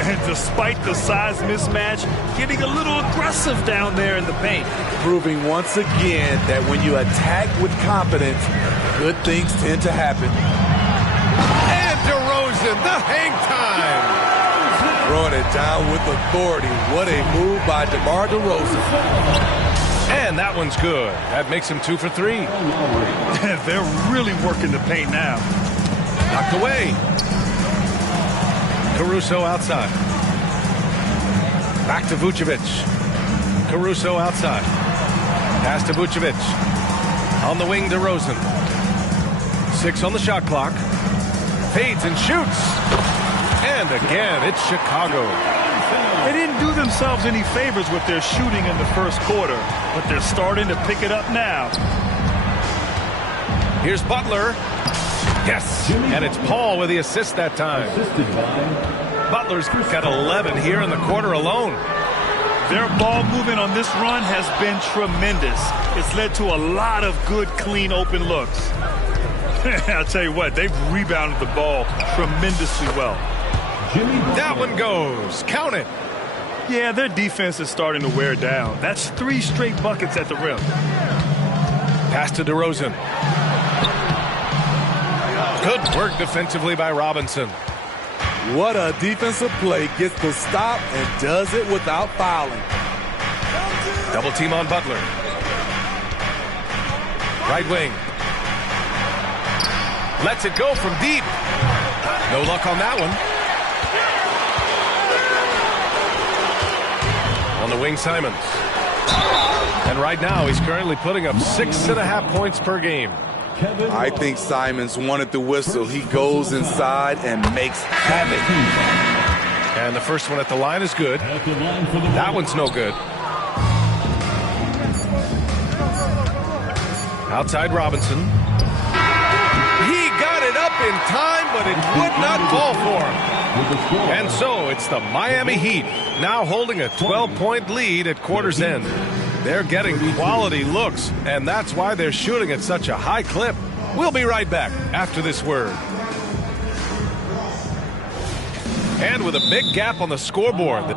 And despite the size mismatch, getting a little aggressive down there in the paint. Proving once again that when you attack with confidence, good things tend to happen. And DeRozan, the hang time. Throwing it down with authority. What a move by DeMar DeRozan. And that one's good. That makes him 2 for 3. They're really working the paint now. Knocked away. Caruso outside. Back to Vucevic. Caruso outside. Pass to Vucevic. On the wing, DeRozan. 6 on the shot clock. Fades and shoots. And again, it's Chicago. They didn't do themselves any favors with their shooting in the first quarter, but they're starting to pick it up now. Here's Butler. Yes, and it's Paul with the assist that time. Butler's got 11 here in the quarter alone. Their ball movement on this run has been tremendous. It's led to a lot of good, clean, open looks. I'll tell you what, they've rebounded the ball tremendously well. That one goes. Count it. Yeah, their defense is starting to wear down. That's 3 straight buckets at the rim. Pass to DeRozan. Good work defensively by Robinson. What a defensive play. Gets the stop and does it without fouling. Double team on Butler. Right wing. Lets it go from deep. No luck on that one. On the wing, Simons. And right now, he's currently putting up 6.5 points per game. I think Simons wanted the whistle. He goes inside and makes havoc. And the first one at the line is good. That one's no good. Outside Robinson. He got it up in time, but it would not fall for him. And so it's the Miami Heat now holding a 12-point lead at quarter's end. They're getting quality looks, and that's why they're shooting at such a high clip. We'll be right back after this word. And with a big gap on the scoreboard.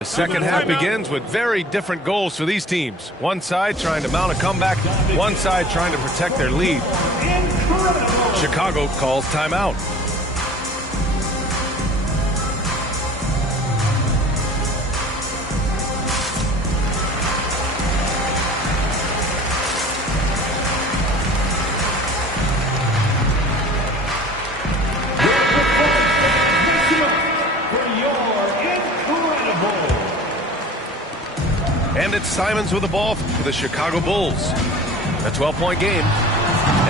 The second half begins with very different goals for these teams. One side trying to mount a comeback, one side trying to protect their lead. Chicago calls timeout. And it's Simons with the ball for the Chicago Bulls. A 12-point game.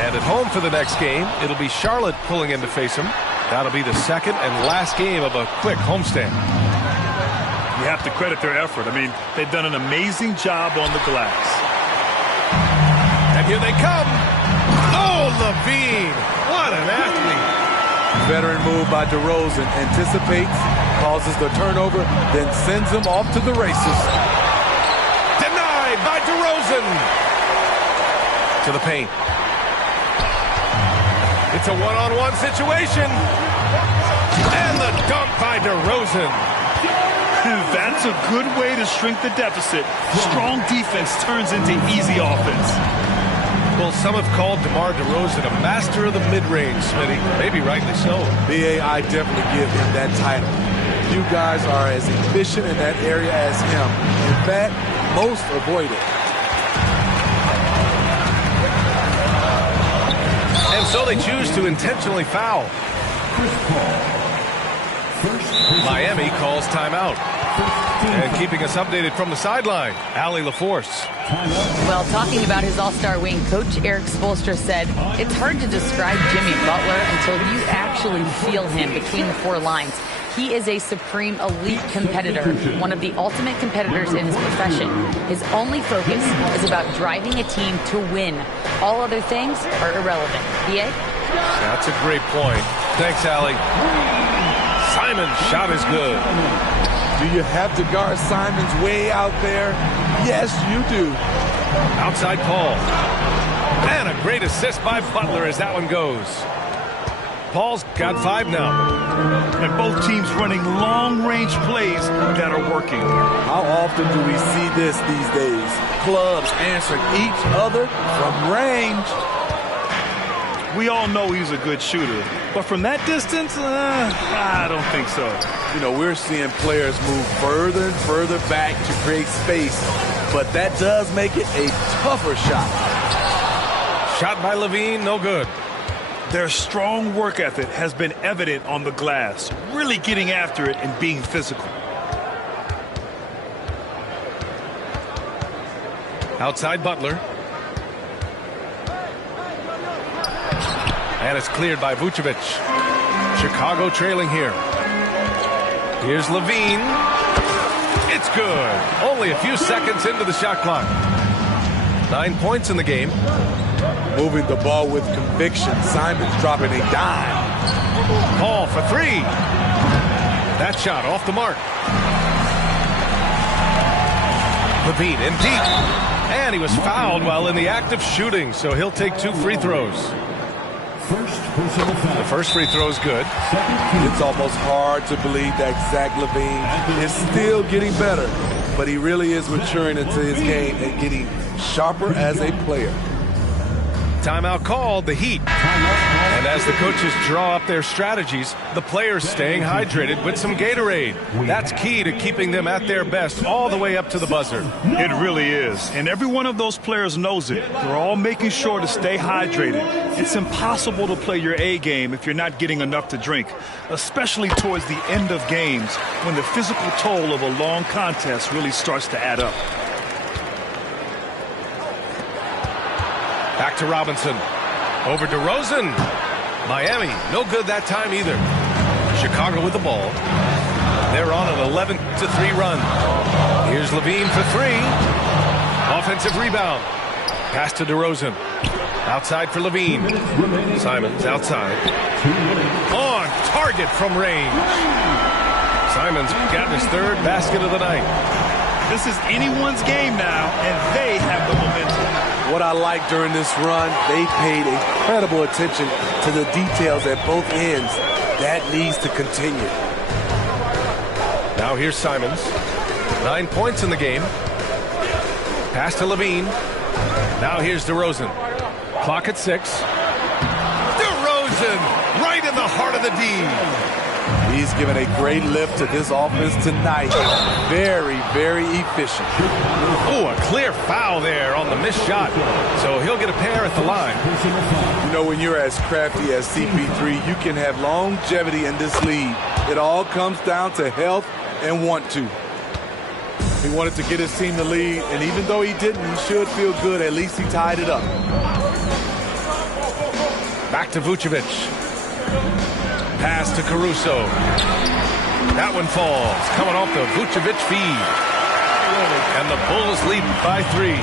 And at home for the next game, it'll be Charlotte pulling in to face him. That'll be the second and last game of a quick homestand. You have to credit their effort. I mean, they've done an amazing job on the glass. And here they come. Oh, Levine. What an athlete. Veteran move by DeRozan. Anticipates, causes the turnover, then sends him off to the races. By DeRozan to the paint. It's a one-on-one situation. And the dunk by DeRozan. That's a good way to shrink the deficit. Strong defense turns into easy offense. Well, some have called DeMar DeRozan a master of the mid-range, Smitty. Maybe rightly so. BA, I definitely give him that title. You guys are as efficient in that area as him. In fact, most avoid it. And so they choose to intentionally foul. Miami calls timeout. And keeping us updated from the sideline, Allie LaForce. Well, talking about his all-star wing, Coach Erik Spoelstra said, it's hard to describe Jimmy Butler until you actually feel him between the four lines. He is a supreme elite competitor, one of the ultimate competitors in his profession. His only focus is about driving a team to win. All other things are irrelevant. B.A.? That's a great point. Thanks, Allie. Simon's shot is good. Do you have to guard Simons way out there? Yes, you do. Outside Paul. And a great assist by Butler as that one goes. Paul's got 5 now. And both teams running long-range plays that are working. How often do we see this these days? Clubs answering each other from range. We all know he's a good shooter, but from that distance, I don't think so. You know, we're seeing players move further and further back to create space, but that does make it a tougher shot. Shot by Levine, no good. Their strong work ethic has been evident on the glass, really getting after it and being physical. Outside Butler. And it's cleared by Vucevic. Chicago trailing here. Here's Levine. It's good. Only a few seconds into the shot clock. 9 points in the game. Moving the ball with conviction. Simon's dropping a dime. Paul for 3. That shot off the mark. Levine in deep. And he was fouled while in the act of shooting, so he'll take 2 free throws. The first free throw is good. It's almost hard to believe that Zach LaVine is still getting better, but he really is maturing into his game and getting sharper as a player. Timeout called, the Heat. And as the coaches draw up their strategies, the players staying hydrated with some Gatorade. That's key to keeping them at their best all the way up to the buzzer. It really is. And every one of those players knows it. They're all making sure to stay hydrated. It's impossible to play your A game if you're not getting enough to drink, especially towards the end of games when the physical toll of a long contest really starts to add up. Back to Robinson. Over to DeRozan. Miami, no good that time either. Chicago with the ball. They're on an 11-3 run. Here's Levine for 3. Offensive rebound. Pass to DeRozan. Outside for Levine. Simons outside. On target from range. Simons got his 3rd basket of the night. This is anyone's game now, and they have the momentum. What I like during this run, they paid incredible attention to the details at both ends. That needs to continue. Now here's Simons. 9 points in the game. Pass to Levine. Now here's DeRozan. Clock at 6. DeRozan right in the heart of the D. He's given a great lift to this offense tonight. Very, very efficient. Oh, a clear foul there on the missed shot. So he'll get a pair at the line. You know, when you're as crafty as CP3, you can have longevity in this league. It all comes down to health and want to. He wanted to get his team the lead, and even though he didn't, he should feel good. At least he tied it up. Back to Vucevic. Pass to Caruso. That one falls, coming off the Vucevic feed. And the Bulls lead by 3.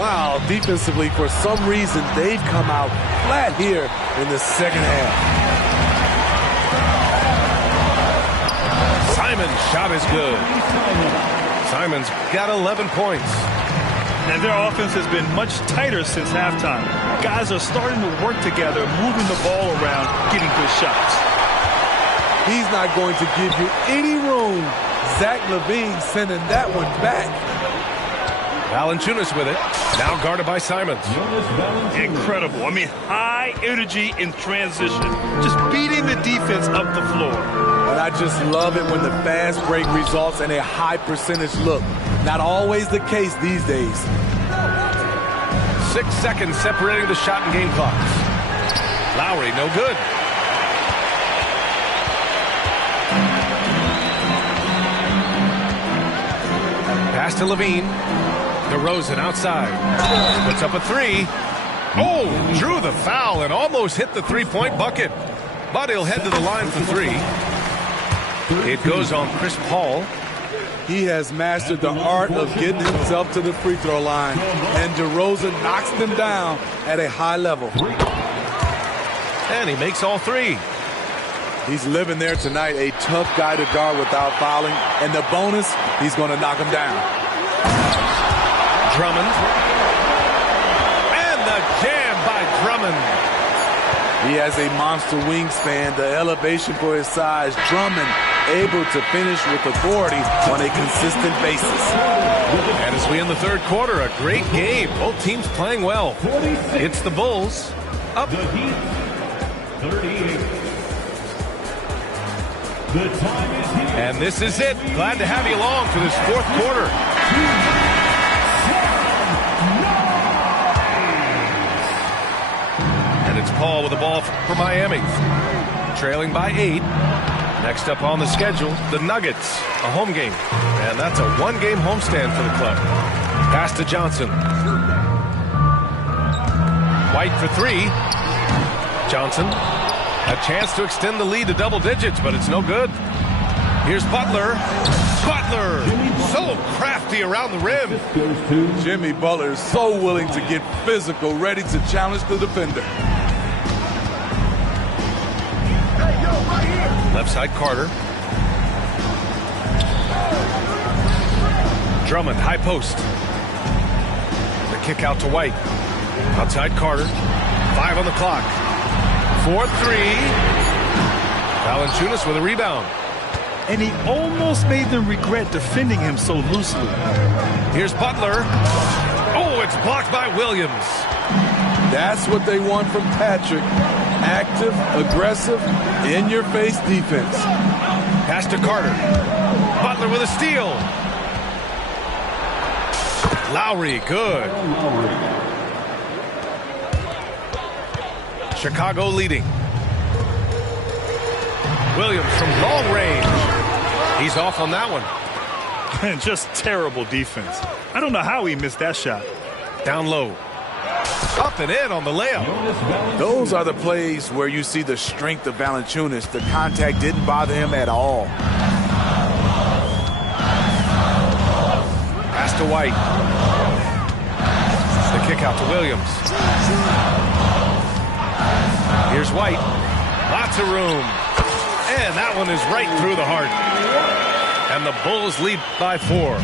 Wow, defensively, for some reason, they've come out flat here in the second half. Simon's shot is good. Simon's got 11 points. And their offense has been much tighter since halftime. Guys are starting to work together, moving the ball around, getting good shots. He's not going to give you any room. Zach LaVine sending that one back. Valanciunas with it. Now guarded by Simons. Incredible. I mean, high energy in transition. Just beating the defense up the floor. And I just love it when the fast break results in a high percentage look. Not always the case these days. 6 seconds separating the shot and game clocks. Lowry, no good. Pass to Levine. DeRozan outside. Puts up a three. Oh, drew the foul and almost hit the three-point bucket. But he'll head to the line for three. It goes on Chris Paul. He has mastered the art of getting himself to the free throw line. And DeRozan knocks them down at a high level. And he makes all three. He's living there tonight, a tough guy to guard without fouling. And the bonus, he's going to knock him down. Drummond. And the jam by Drummond. He has a monster wingspan, the elevation for his size. Drummond able to finish with authority on a consistent basis. And as we end the third quarter, a great game. Both teams playing well. It's the Bulls up. The Heat, 38. The time is here. And this is it. Glad to have you along for this fourth quarter. And it's Paul with the ball for Miami. Trailing by 8. Next up on the schedule, the Nuggets, a home game. And that's a one-game homestand for the club. Pass to Johnson. White for three. Johnson, a chance to extend the lead to double digits, but it's no good. Here's Butler. Butler, so crafty around the rim. Jimmy Butler is so willing to get physical, ready to challenge the defender. Left side, Carter. Drummond, high post. The kick out to White. Outside, Carter. 5 on the clock. 4-3. Valanciunas with a rebound. And he almost made them regret defending him so loosely. Here's Butler. Oh, it's blocked by Williams. That's what they want from Patrick. Active, aggressive, in-your-face defense. Pass to Carter. Butler with a steal. Lowry, good. Chicago leading. Williams from long range. He's off on that one. Just terrible defense. I don't know how he missed that shot. Down low. Up and in on the layup. Those are the plays where you see the strength of Valanciunas. The contact didn't bother him at all. Pass to White. The kick out to Williams. Here's White. Lots of room. And that one is right through the heart. And the Bulls lead by 4.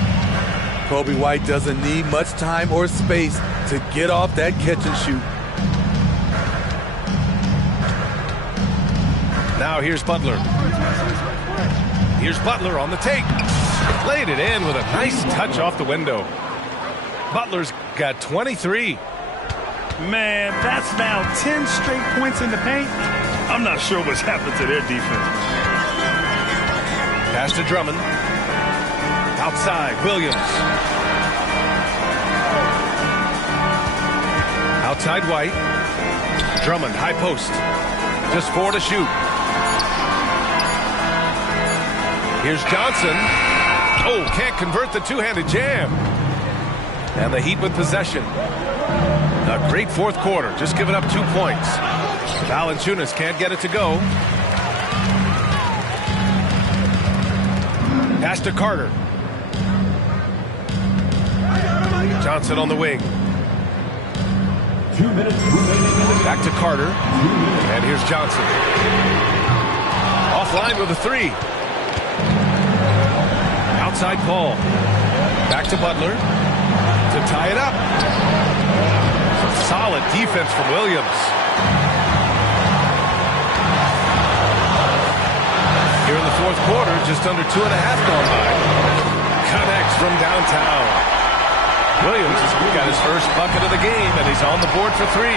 Kobe White doesn't need much time or space to get off that catch and shoot. Now here's Butler. Here's Butler on the take. Laid it in with a nice touch off the window. Butler's got 23. Man, that's now 10 straight points in the paint. I'm not sure what's happened to their defense. Pass to Drummond. Outside, Williams. Outside, White. Drummond, high post. Just 4 to shoot. Here's Johnson. Oh, can't convert the two-handed jam. And the Heat with possession. A great fourth quarter. Just giving up 2 points. Valanciunas can't get it to go. Pass to Carter. Johnson on the wing. 2 minutes remaining. Back to Carter. And here's Johnson. Offline with a 3. Outside Paul. Back to Butler. To tie it up. Solid defense from Williams. Here in the fourth quarter, just under 2.5 gone by. Connects from downtown. Williams has got his first bucket of the game, and he's on the board for 3.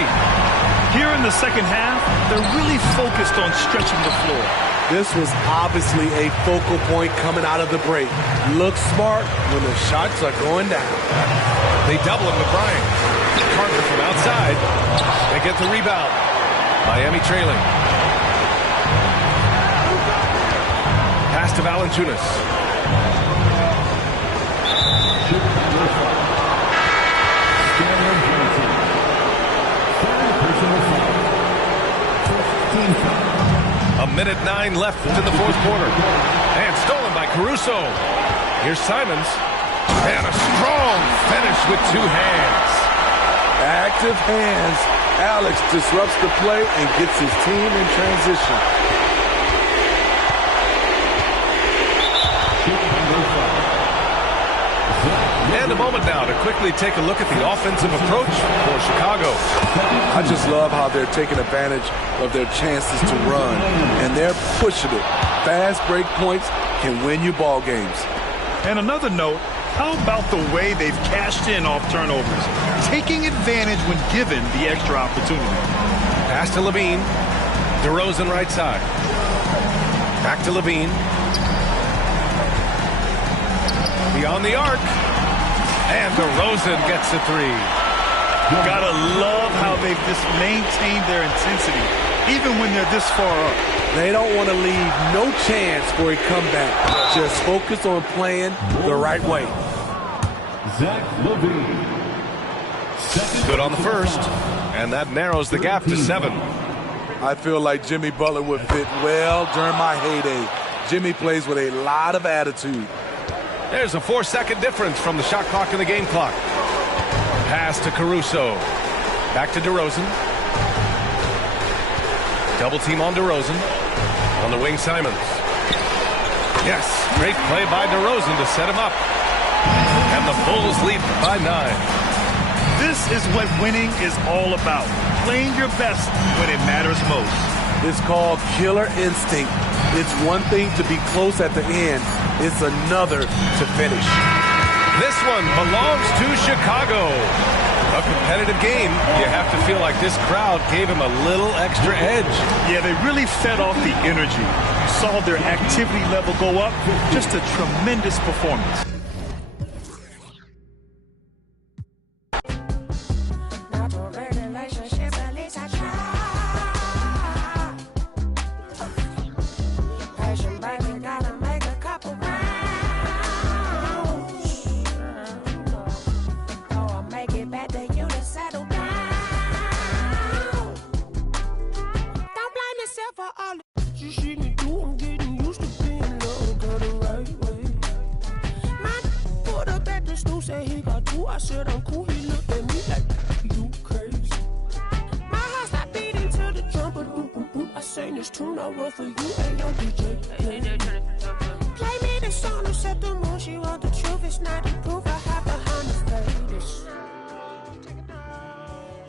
Here in the second half, they're really focused on stretching the floor. This was obviously a focal point coming out of the break. Look smart when the shots are going down. They double him with Bryant. Carter from outside. They get the rebound. Miami trailing. Pass to Valanciunas. A minute 9 left in the fourth quarter. And stolen by Caruso. Here's Simons. And a strong finish with 2 hands. Active hands. Alex disrupts the play and gets his team in transition. And a moment now to quickly take a look at the offensive approach for Chicago. I just love how they're taking advantage of their chances to run, and they're pushing it. Fast break points can win you ball games. And another note, how about the way they've cashed in off turnovers, taking advantage when given the extra opportunity. Pass to Levine. DeRozan right side. Back to Levine. Beyond the arc. And DeRozan gets a 3. Gotta love how they've just maintained their intensity, even when they're this far up. They don't want to leave no chance for a comeback. Just focus on playing the right way. Zach LaVine. Good on the first, and that narrows the gap to 7. I feel like Jimmy Butler would fit well during my heyday. Jimmy plays with a lot of attitude. There's a 4-second difference from the shot clock and the game clock. Pass to Caruso. Back to DeRozan. Double team on DeRozan. On the wing, Simons. Yes, great play by DeRozan to set him up. And the Bulls lead by 9. This is what winning is all about. Playing your best when it matters most. It's called killer instinct. It's one thing to be close at the end. It's another to finish. This one belongs to Chicago. A competitive game. You have to feel like this crowd gave him a little extra edge. Yeah, they really fed off the energy. You saw their activity level go up. Just a tremendous performance.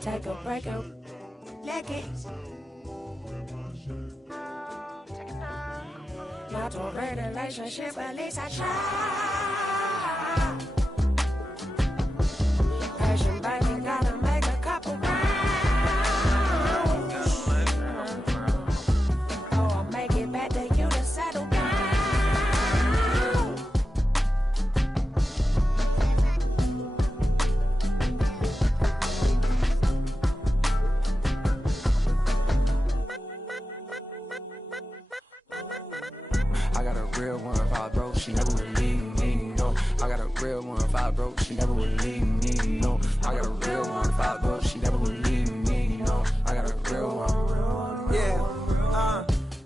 Take a break out, leg it. Not a real relationship, at least I try. Passion, baby, gotta make a couple rounds. Oh, I'll make it back to you to settle down. I got a real one, if I broke, she never would leave me, no. I got a real one, if I broke, she never would leave me, no. I got a real one, if I broke, she never would leave me, no. I got a real one. Yeah,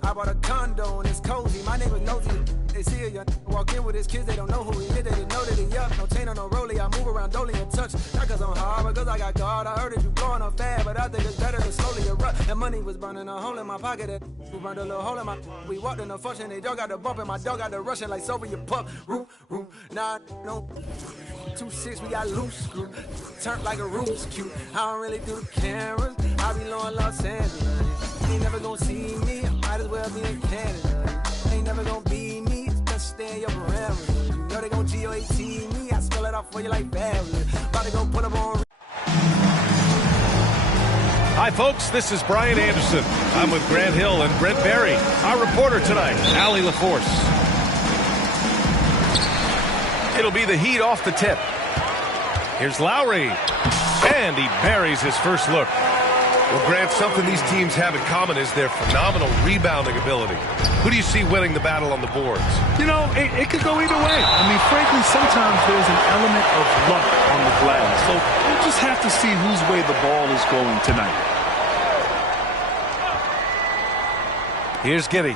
I bought a condo and it's cozy. My neighbor nosy. They see a young walk in with his kids, they don't know who he is. They didn't know that he up. No chain on no rollie. I move around dolly and touch. Not cause I'm hard, but cause I got God. I heard it, you blowing up fast, but I think it's better to slowly erupt. That money was burning a hole in my pocket. That burned a little hole in my. We walked in the function, they dog got the bump and my dog got the rushing like Soviet pup. Roo, roo, nah, no. 2-6, we got loose screw. Turned like a Rubik's Cube. I don't really do the cameras. I be low in Los Angeles. Ain't never gonna see me. I might as well be in Canada. Ain't never gonna be me, I spell it out for you like family. About to go put up on. Hi, folks. This is Brian Anderson. I'm with Grant Hill and Brent Barry. Our reporter tonight, Allie LaForce. It'll be the Heat off the tip. Here's Lowry. And he buries his first look. Well, Grant, something these teams have in common is their phenomenal rebounding ability. Who do you see winning the battle on the boards? You know, it could go either way. I mean, frankly, sometimes there's an element of luck on the glass. So we'll just have to see whose way the ball is going tonight. Here's Giddey.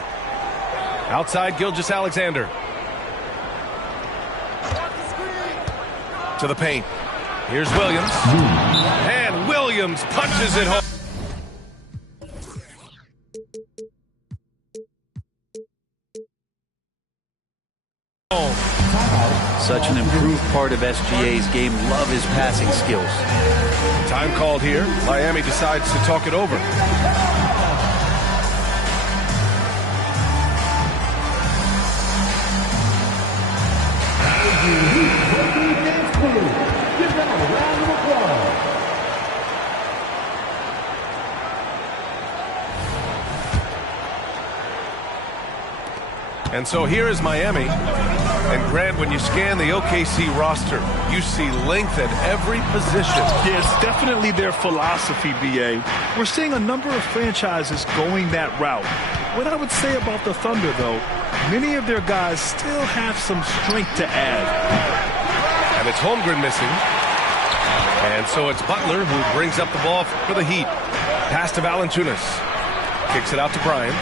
Outside Gilgeous-Alexander. To the paint. Here's Williams. And Williams punches it home. Such an improved part of SGA's game. Love his passing skills. Time called here. Miami decides to talk it over. And so here is Miami. And Grant, when you scan the OKC roster, you see length at every position. Yeah, it's definitely their philosophy, B.A. We're seeing a number of franchises going that route. What I would say about the Thunder, though, many of their guys still have some strength to add. And it's Holmgren missing. And so it's Butler who brings up the ball for the Heat. Pass to Valanciunas. Kicks it out to Bryant.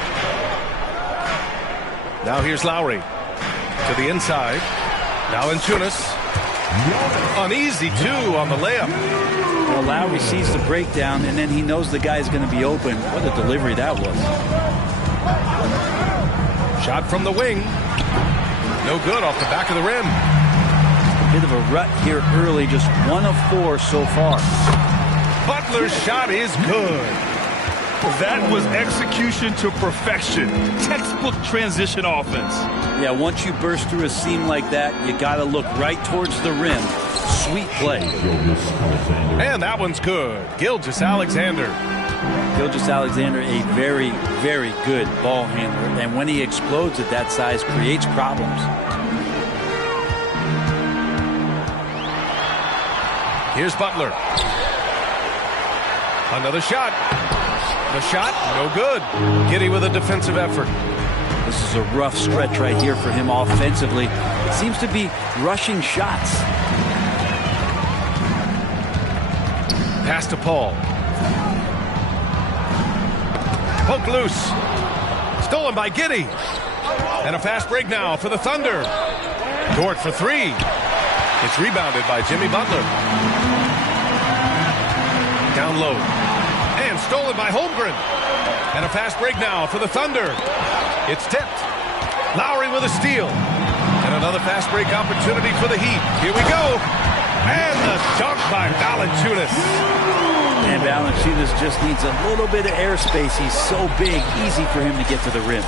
Now here's Lowry. To the inside. Valanciunas. Uneasy, too, on the layup. Well, Lowry sees the breakdown, and then he knows the guy's going to be open. What a delivery that was. Shot from the wing. No good, off the back of the rim. A bit of a rut here early, just 1 of 4 so far. Butler's shot is good. That was execution to perfection. Textbook transition offense. Yeah, once you burst through a seam like that, you got to look right towards the rim. Sweet play. And that one's good. Gilgeous-Alexander. Gilgeous-Alexander, a very, very good ball handler. And when he explodes at that size, creates problems. Here's Butler. Another shot. The shot, no good. Giddey with a defensive effort. This is a rough stretch right here for him offensively. It seems to be rushing shots. Pass to Paul. Poked loose. Stolen by Giddey. And a fast break now for the Thunder. Dort for 3. It's rebounded by Jimmy Butler. Down low. And stolen by Holmgren. And a fast break now for the Thunder. It's tipped. Lowry with a steal. And another fast break opportunity for the Heat. Here we go. And the dunk by Valanciunas. And Valanciunas just needs a little bit of airspace. He's so big, easy for him to get to the rim.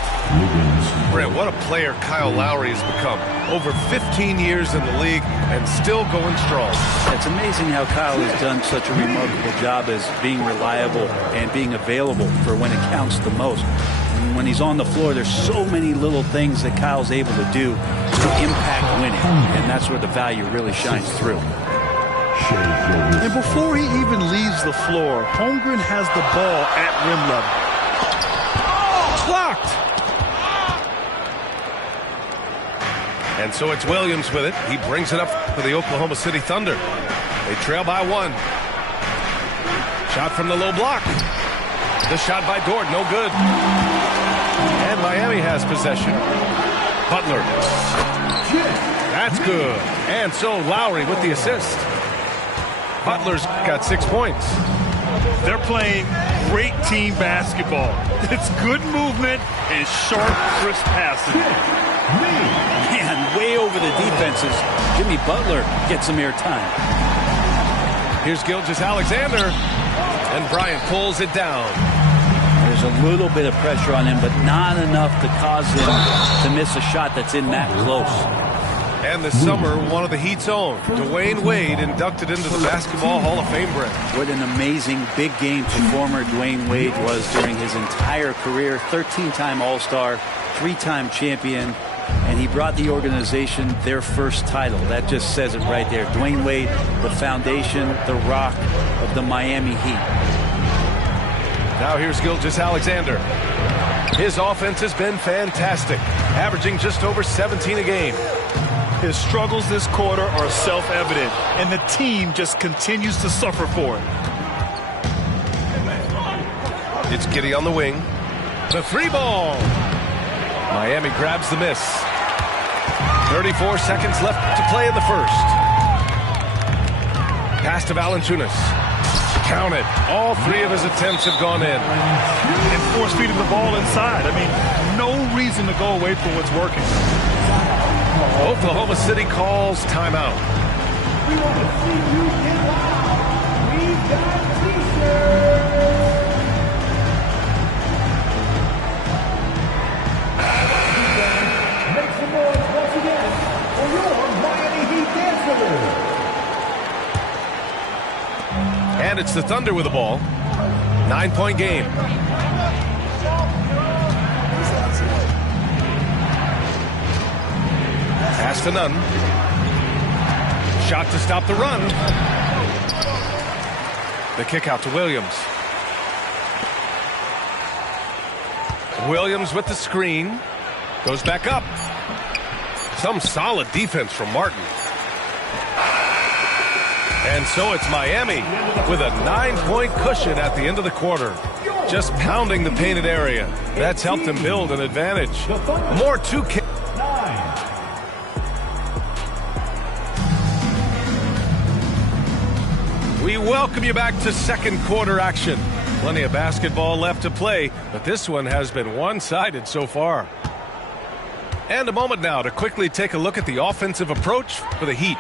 Brent, what a player Kyle Lowry has become. Over 15 years in the league and still going strong. It's amazing how Kyle has done such a remarkable job as being reliable and being available for when it counts the most. And when he's on the floor, there's so many little things that Kyle's able to do to impact winning. And that's where the value really shines through. And before he even leaves the floor, Holmgren has the ball at rim level. Blocked. And so it's Williams with it. He brings it up for the Oklahoma City Thunder. They trail by 1. Shot from the low block. The shot by Dort, no good. And Miami has possession. Butler. That's good. And so Lowry with the assist. Butler's got 6 points. They're playing great team basketball. It's good movement and sharp, crisp passing. Man, way over the defenses. Jimmy Butler gets some air time. Here's Gilgeous-Alexander. And Bryant pulls it down. There's a little bit of pressure on him, but not enough to cause him to miss a shot that's in that close. And this summer, one of the Heat's own, Dwayne Wade, inducted into the Basketball Hall of Fame branch. What an amazing big game performer Dwayne Wade was during his entire career. 13-time All-Star, 3-time champion, and he brought the organization their first title. That just says it right there. Dwayne Wade, the foundation, the rock of the Miami Heat. Now here's Gilgeous-Alexander. His offense has been fantastic, averaging just over 17 a game. His struggles this quarter are self-evident, and the team just continues to suffer for it. It's Giddey on the wing. The three ball. Miami grabs the miss. 34 seconds left to play in the first. Pass to Valanciunas. Count it. All three of his attempts have gone in. And force-feeding the ball inside. I mean, no reason to go away from what's working. Oklahoma City calls timeout. We want to see you get loud. We've got t-shirts. Make some noise once again for your Miami Heat dancers. And it's the Thunder with the ball. 9-point game. Pass to Nunn. Shot to stop the run. The kick out to Williams. Williams with the screen. Goes back up. Some solid defense from Martin. And so it's Miami with a 9-point cushion at the end of the quarter. Just pounding the painted area. That's helped them build an advantage. More 2K. We welcome you back to second quarter action. Plenty of basketball left to play, but this one has been one-sided so far. And a moment now to quickly take a look at the offensive approach for the Heat.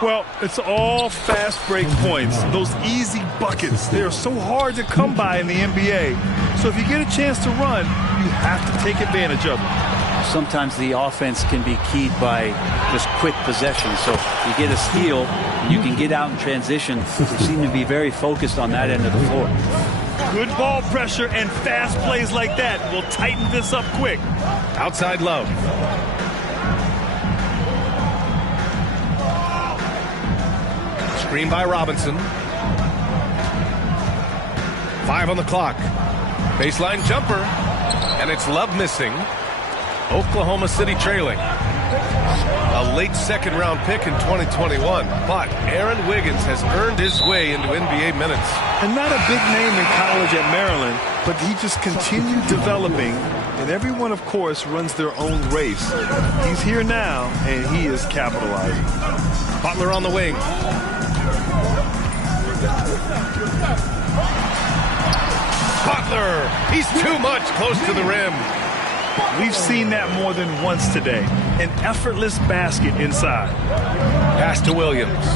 Well, it's all fast break points, those easy buckets. They're so hard to come by in the NBA. So if you get a chance to run, you have to take advantage of them. Sometimes the offense can be keyed by just quick possession. So you get a steal, you can get out in transition. They seem to be very focused on that end of the floor. Good ball pressure and fast plays like that will tighten this up quick. Outside Love. Screen by Robinson. 5 on the clock. Baseline jumper. And it's Love missing. Oklahoma City trailing. A late second-round pick in 2021. But Aaron Wiggins has earned his way into NBA minutes. And not a big name in college at Maryland, but he just continued developing. And everyone, of course, runs their own race. He's here now, and he is capitalizing. Butler on the wing. Butler, he's too much close to the rim. We've seen that more than once today. An effortless basket inside. Pass to Williams.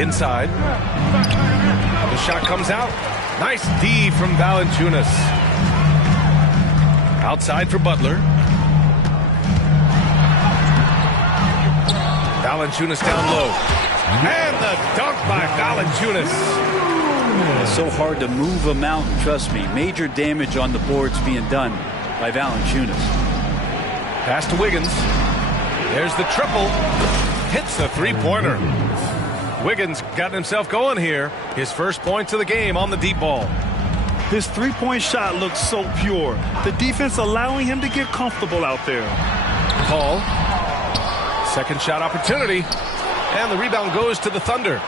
Inside. The shot comes out. Nice D from Valanciunas. Outside for Butler. Valanciunas down low. And the dunk by Valanciunas. It's so hard to move a mountain, trust me. Major damage on the boards being done by Valanciunas. Pass to Wiggins. There's the triple. Hits the three-pointer. Wiggins got himself going here. His first points of the game on the deep ball. His three-point shot looks so pure. The defense allowing him to get comfortable out there. Paul. Second shot opportunity. And the rebound goes to the Thunder.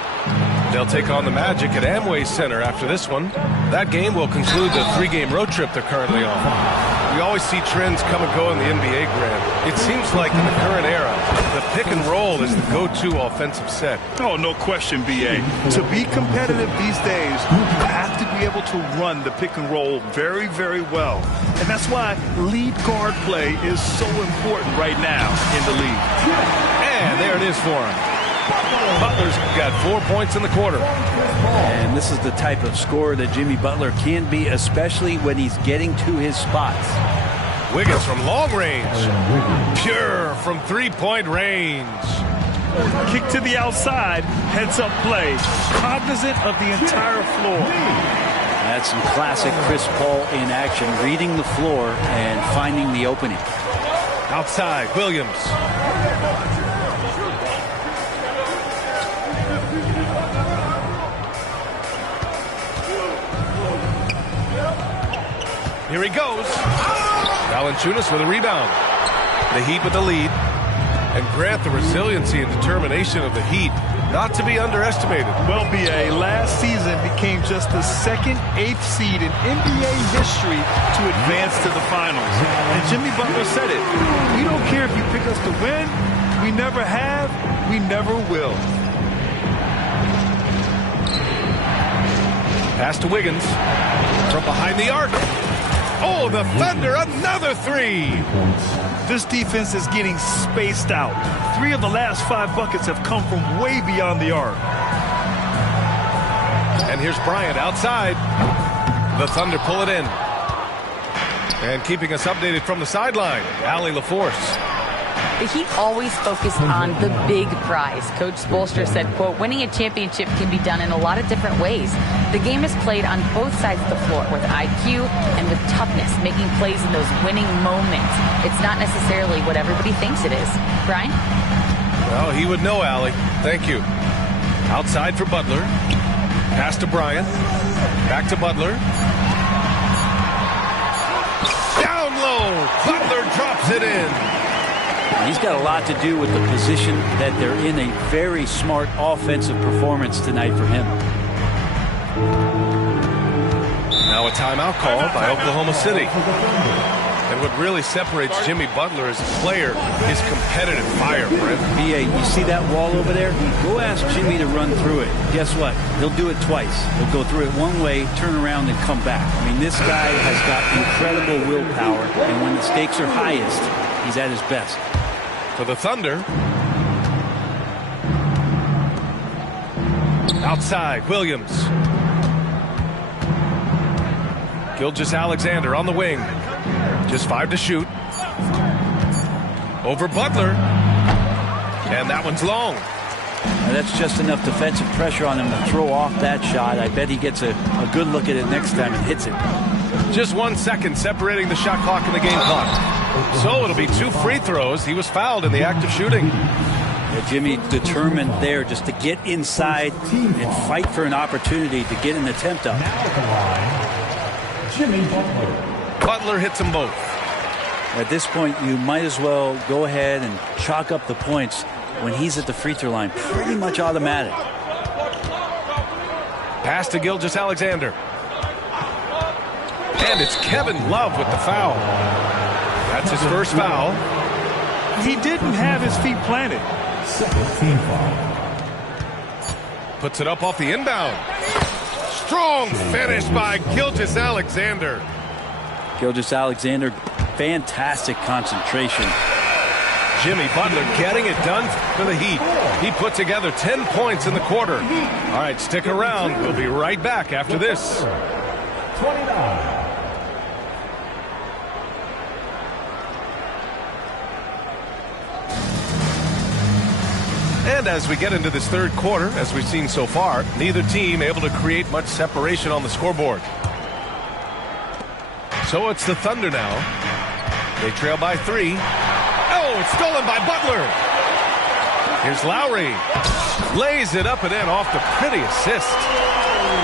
They'll take on the Magic at Amway Center after this one. That game will conclude the 3-game road trip they're currently on. We always see trends come and go in the NBA, Grant. It seems like in the current era, the pick and roll is the go-to offensive set. Oh, no question, B.A. To be competitive these days, you have to be able to run the pick and roll very, very well. And that's why lead guard play is so important right now in the league. And there it is for him. Butler's got 4 points in the quarter. And this is the type of scorer that Jimmy Butler can be, especially when he's getting to his spots. Wiggins from long range. Pure from three-point range. Kick to the outside, heads-up play. Cognizant of the entire floor. That's some classic Chris Paul in action, reading the floor and finding the opening. Outside, Williams. Here he goes. Valanciunas with a rebound. The Heat with the lead. And Grant, the resiliency and determination of the Heat, not to be underestimated. Well, B.A., last season became just the second 8th seed in NBA history to advance to the finals. And Jimmy Butler said it. We don't care if you pick us to win. We never have. We never will. Pass to Wiggins. From behind the arc. Oh, the Thunder, another three. This defense is getting spaced out. 3 of the last 5 buckets have come from way beyond the arc. And here's Bryant outside. The Thunder pull it in. And keeping us updated from the sideline, Allie LaForce. The Heat always focus on the big prize. Coach Spoelstra said, quote, winning a championship can be done in a lot of different ways. The game is played on both sides of the floor with IQ and with toughness, making plays in those winning moments. It's not necessarily what everybody thinks it is. Brian? Well, he would know, Allie. Thank you. Outside for Butler. Pass to Bryant. Back to Butler. Down low. Butler drops it in. He's got a lot to do with the position that they're in. A very smart offensive performance tonight for him. Now a timeout call by Oklahoma City. And what really separates Jimmy Butler as a player is competitive fire, Brent. B.A., you see that wall over there? Go ask Jimmy to run through it. Guess what? He'll do it twice. He'll go through it one way, turn around, and come back. I mean, this guy has got incredible willpower, and when the stakes are highest, he's at his best. For the Thunder. Outside, Williams. Gilgeous-Alexander on the wing. Just 5 to shoot. Over Butler. And that one's long. Now that's just enough defensive pressure on him to throw off that shot. I bet he gets a good look at it next time and hits it. Just 1 second separating the shot clock and the game clock. So it'll be 2 free throws. He was fouled in the act of shooting. Yeah, Jimmy determined there just to get inside and fight for an opportunity to get an attempt up. Jimmy Butler. Butler hits them both. At this point, you might as well go ahead and chalk up the points when he's at the free throw line. Pretty much automatic. Pass to Gilgeous-Alexander. And it's Kevin Love with the foul. That's his first foul. He didn't have his feet planted. Second team foul. Puts it up off the inbound. Strong finish by Gilgeous-Alexander. Gilgeous-Alexander, fantastic concentration. Jimmy Butler getting it done for the Heat. He put together 10 points in the quarter. All right, stick around. We'll be right back after this. 29. And as we get into this third quarter, as we've seen so far, neither team able to create much separation on the scoreboard. So it's the Thunder now. They trail by 3. Oh, it's stolen by Butler. Here's Lowry. Lays it up and in off the pretty assist.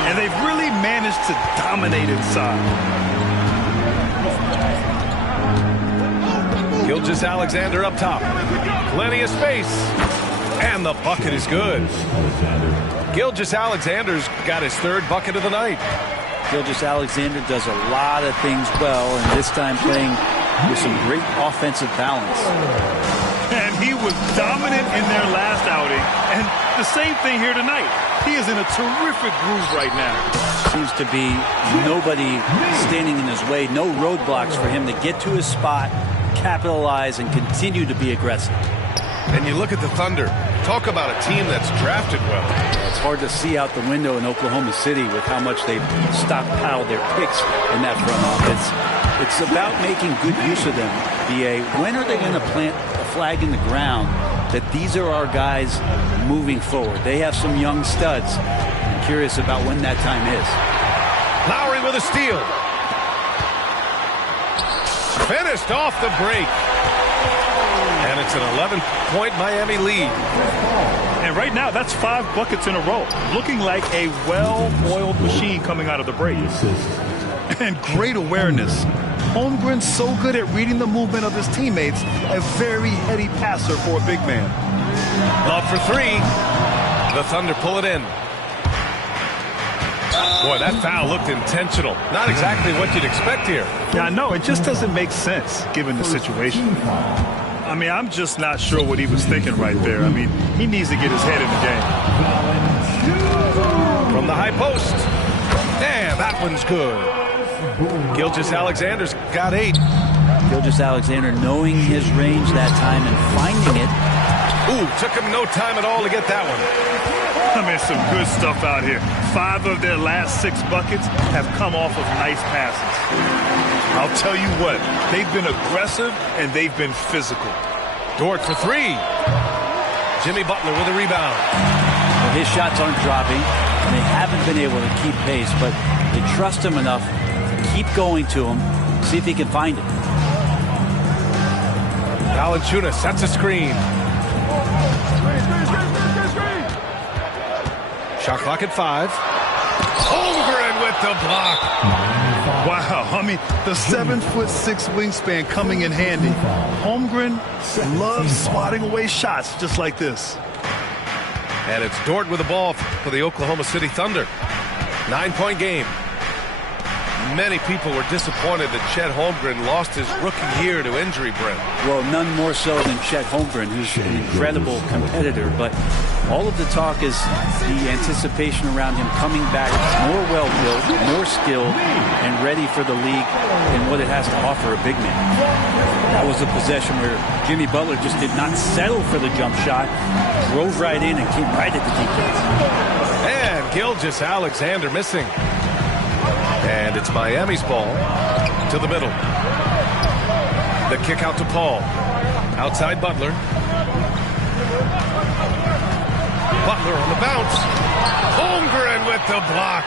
And they've really managed to dominate inside. Gilgeous-Alexander up top. Plenty of space. And the bucket is good. Gilgeous-Alexander's got his 3rd bucket of the night. Gilgeous-Alexander does a lot of things well, and this time playing with some great offensive balance. And he was dominant in their last outing. And the same thing here tonight. He is in a terrific groove right now. Seems to be nobody standing in his way, no roadblocks for him to get to his spot, capitalize, and continue to be aggressive. And you look at the Thunder. Talk about a team that's drafted well. It's hard to see out the window in Oklahoma City with how much they've stockpiled their picks in that front office. It's about making good use of them, BA. When are they going to plant a flag in the ground that these are our guys moving forward? They have some young studs. I'm curious about when that time is. Lowry with a steal. Finished off the break. And it's an 11-point Miami lead. And right now, that's 5 buckets in a row. Looking like a well-oiled machine coming out of the break. And great awareness. Holmgren's so good at reading the movement of his teammates. A very heady passer for a big man. Love for 3. The Thunder pull it in. Boy, that foul looked intentional. Not exactly what you'd expect here. Yeah, I know. It just doesn't make sense given the situation. I mean, I'm just not sure what he was thinking right there. I mean, he needs to get his head in the game. From the high post. Damn, that one's good. Gilgeous-Alexander's got 8. Gilgeous-Alexander knowing his range that time and finding it. Ooh, took him no time at all to get that one. I mean, some good stuff out here. 5 of their last 6 buckets have come off of nice passes. I'll tell you what, they've been aggressive and they've been physical. Dort for 3. Jimmy Butler with a rebound. Well, his shots aren't dropping, and they haven't been able to keep pace, but they trust him enough to keep going to him, see if he can find it. Valanciunas sets a screen. Shot clock at 5. Holmgren with the block. Wow, I mean, the 7'6" wingspan coming in handy. Holmgren loves swatting away shots just like this. And it's Dort with the ball for the Oklahoma City Thunder. 9-point game. Many people were disappointed that Chet Holmgren lost his rookie year to injury, Brent. Well, none more so than Chet Holmgren, who's an incredible competitor, but all of the talk is the anticipation around him coming back more well-built, more skilled, and ready for the league and what it has to offer a big man. That was a possession where Jimmy Butler just did not settle for the jump shot, drove right in and came right at the defense. And Gilgeous-Alexander missing. And it's Miami's ball to the middle. The kick out to Paul. Outside Butler. Butler on the bounce. Holmgren with the block.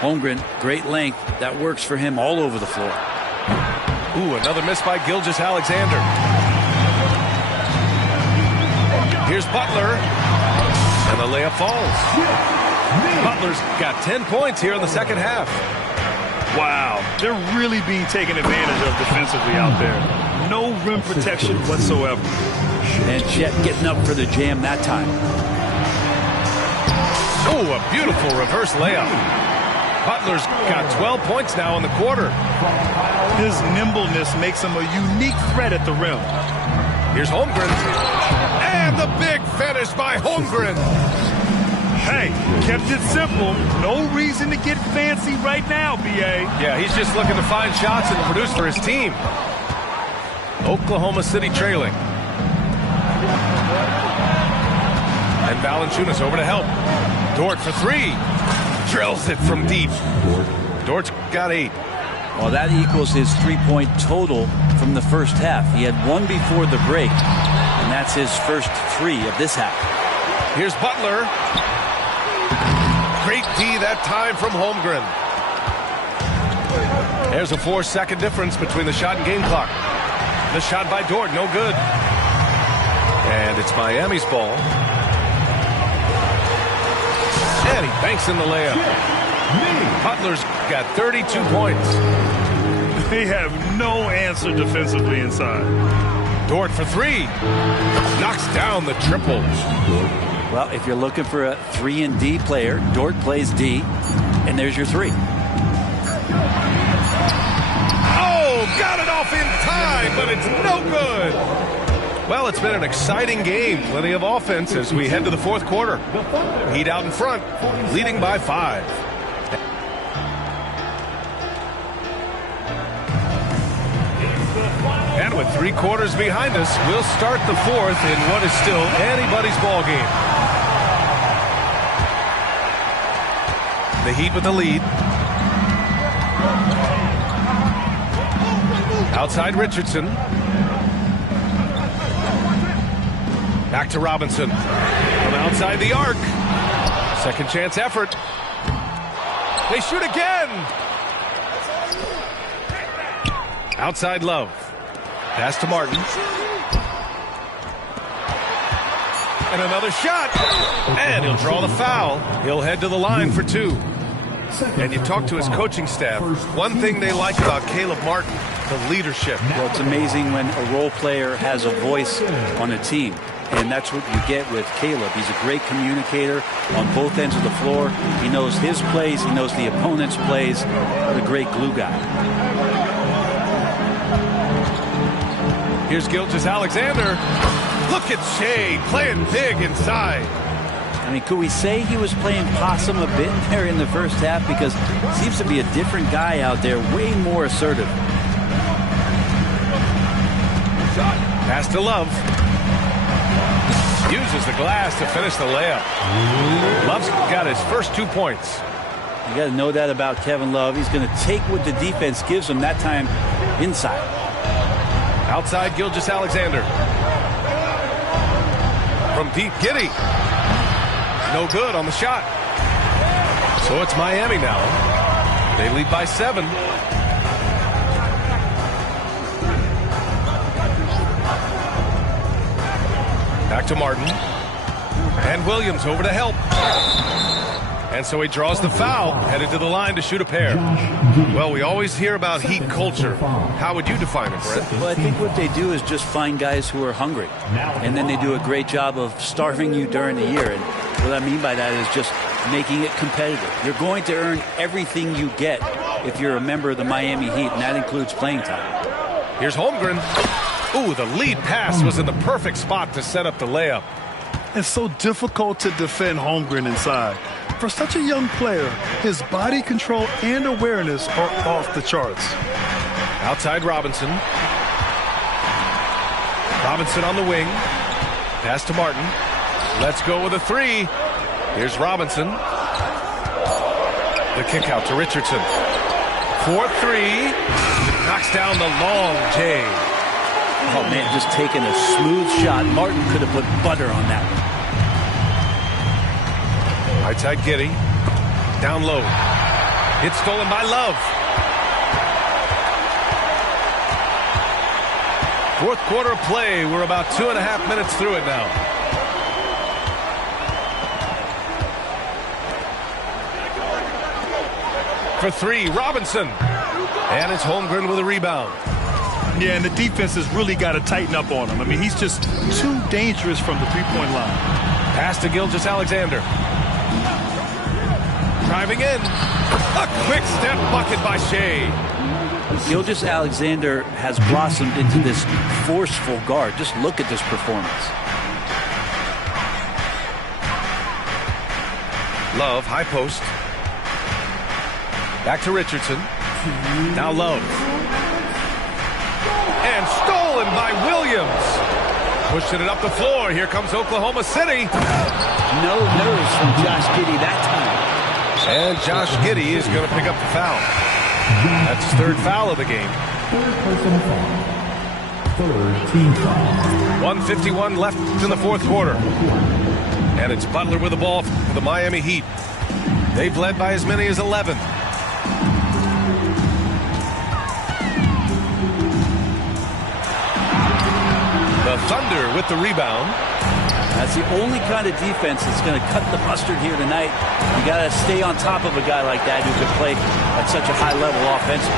Holmgren, great length. That works for him all over the floor. Ooh, another miss by Gilgeous-Alexander. Here's Butler. And the layup falls. Butler's got 10 points here in the second half. Wow, they're really being taken advantage of defensively out there. No rim protection whatsoever. And Chet getting up for the jam that time. Oh, a beautiful reverse layup. Butler's got 12 points now in the quarter. His nimbleness makes him a unique threat at the rim. Here's Holmgren. And the big finish by Holmgren. Hey, kept it simple. No reason to get fancy right now, B.A. Yeah, he's just looking to find shots and produce for his team. Oklahoma City trailing. And Valanciunas over to help. Dort for 3. Drills it from deep. Dort's got 8. Well, that equals his 3-point total from the first half. He had 1 before the break, and that's his first 3 of this half. Here's Butler. Great D that time from Holmgren. There's a 4-second difference between the shot and game clock. The shot by Dort, no good. And it's Miami's ball. And he banks in the layup. Butler's got 32 points. They have no answer defensively inside. Dort for 3. Knocks down the triple. Well, if you're looking for a 3-and-D player, Dort plays D, and there's your 3. Oh, got it off in time, but it's no good. Well, it's been an exciting game. Plenty of offense as we head to the fourth quarter. Heat out in front, leading by 5. It's the final And with 3 quarters behind us, we'll start the 4th in what is still anybody's ball game. The Heat with the lead. Outside Richardson. Back to Robinson. From outside the arc. Second chance effort. They shoot again. Outside Love. Pass to Martin. And another shot. And he'll draw the foul. He'll head to the line for 2. And you talk to his coaching staff. One thing they like about Caleb Martin, the leadership. Well, it's amazing when a role player has a voice on a team. And that's what you get with Caleb. He's a great communicator on both ends of the floor. He knows his plays. He knows the opponent's plays. What a great glue guy. Here's Gilgeous-Alexander. Look at Shea playing big inside. I mean, could we say he was playing possum a bit there in the first half? Because he seems to be a different guy out there, way more assertive. Pass to Love. Uses the glass to finish the layup. Love's got his first 2 points. You got to know that about Kevin Love. He's going to take what the defense gives him, that time inside. Outside Gilgeous-Alexander. From deep, Giddey. No good on the shot. So it's Miami now. They lead by 7. Back to Martin. And Williams over to help. And so he draws the foul, headed to the line to shoot a pair. Well, we always hear about Heat culture. How would you define it, Brett? Well, I think what they do is just find guys who are hungry. And then they do a great job of starving you during the year. And what I mean by that is just making it competitive. You're going to earn everything you get if you're a member of the Miami Heat, and that includes playing time. Here's Holmgren. Ooh, the lead pass was in the perfect spot to set up the layup. It's so difficult to defend Holmgren inside. For such a young player, his body control and awareness are off the charts. Outside Robinson. Robinson on the wing. Pass to Martin. Let's go with a 3. Here's Robinson. The kick out to Richardson. 4-3. Knocks down the long J. Oh, man, just taking a smooth shot. Martin could have put butter on that one. Right side Giddey. Down low. It's stolen by Love. Fourth quarter of play. We're about 2.5 minutes through it now. For 3, Robinson. And it's Holmgren with a rebound. Yeah, and the defense has really got to tighten up on him. I mean, he's just too dangerous from the three-point line. Pass to Gilgeous-Alexander. Driving in. A quick step bucket by Shea. Gilgeous-Alexander has blossomed into this forceful guard. Just look at this performance. Love, high post. Back to Richardson. Now Love. And stolen by Williams. Pushing it up the floor. Here comes Oklahoma City. No nerves from Josh Giddey that time. And Josh Giddey is going to pick up the foul. That's his 3rd foul of the game. 3rd team foul. 1:51 left in the 4th quarter. And it's Butler with the ball for the Miami Heat. They've led by as many as 11. The Thunder with the rebound. That's the only kind of defense that's going to cut the mustard here tonight. You got to stay on top of a guy like that who can play at such a high level offensively.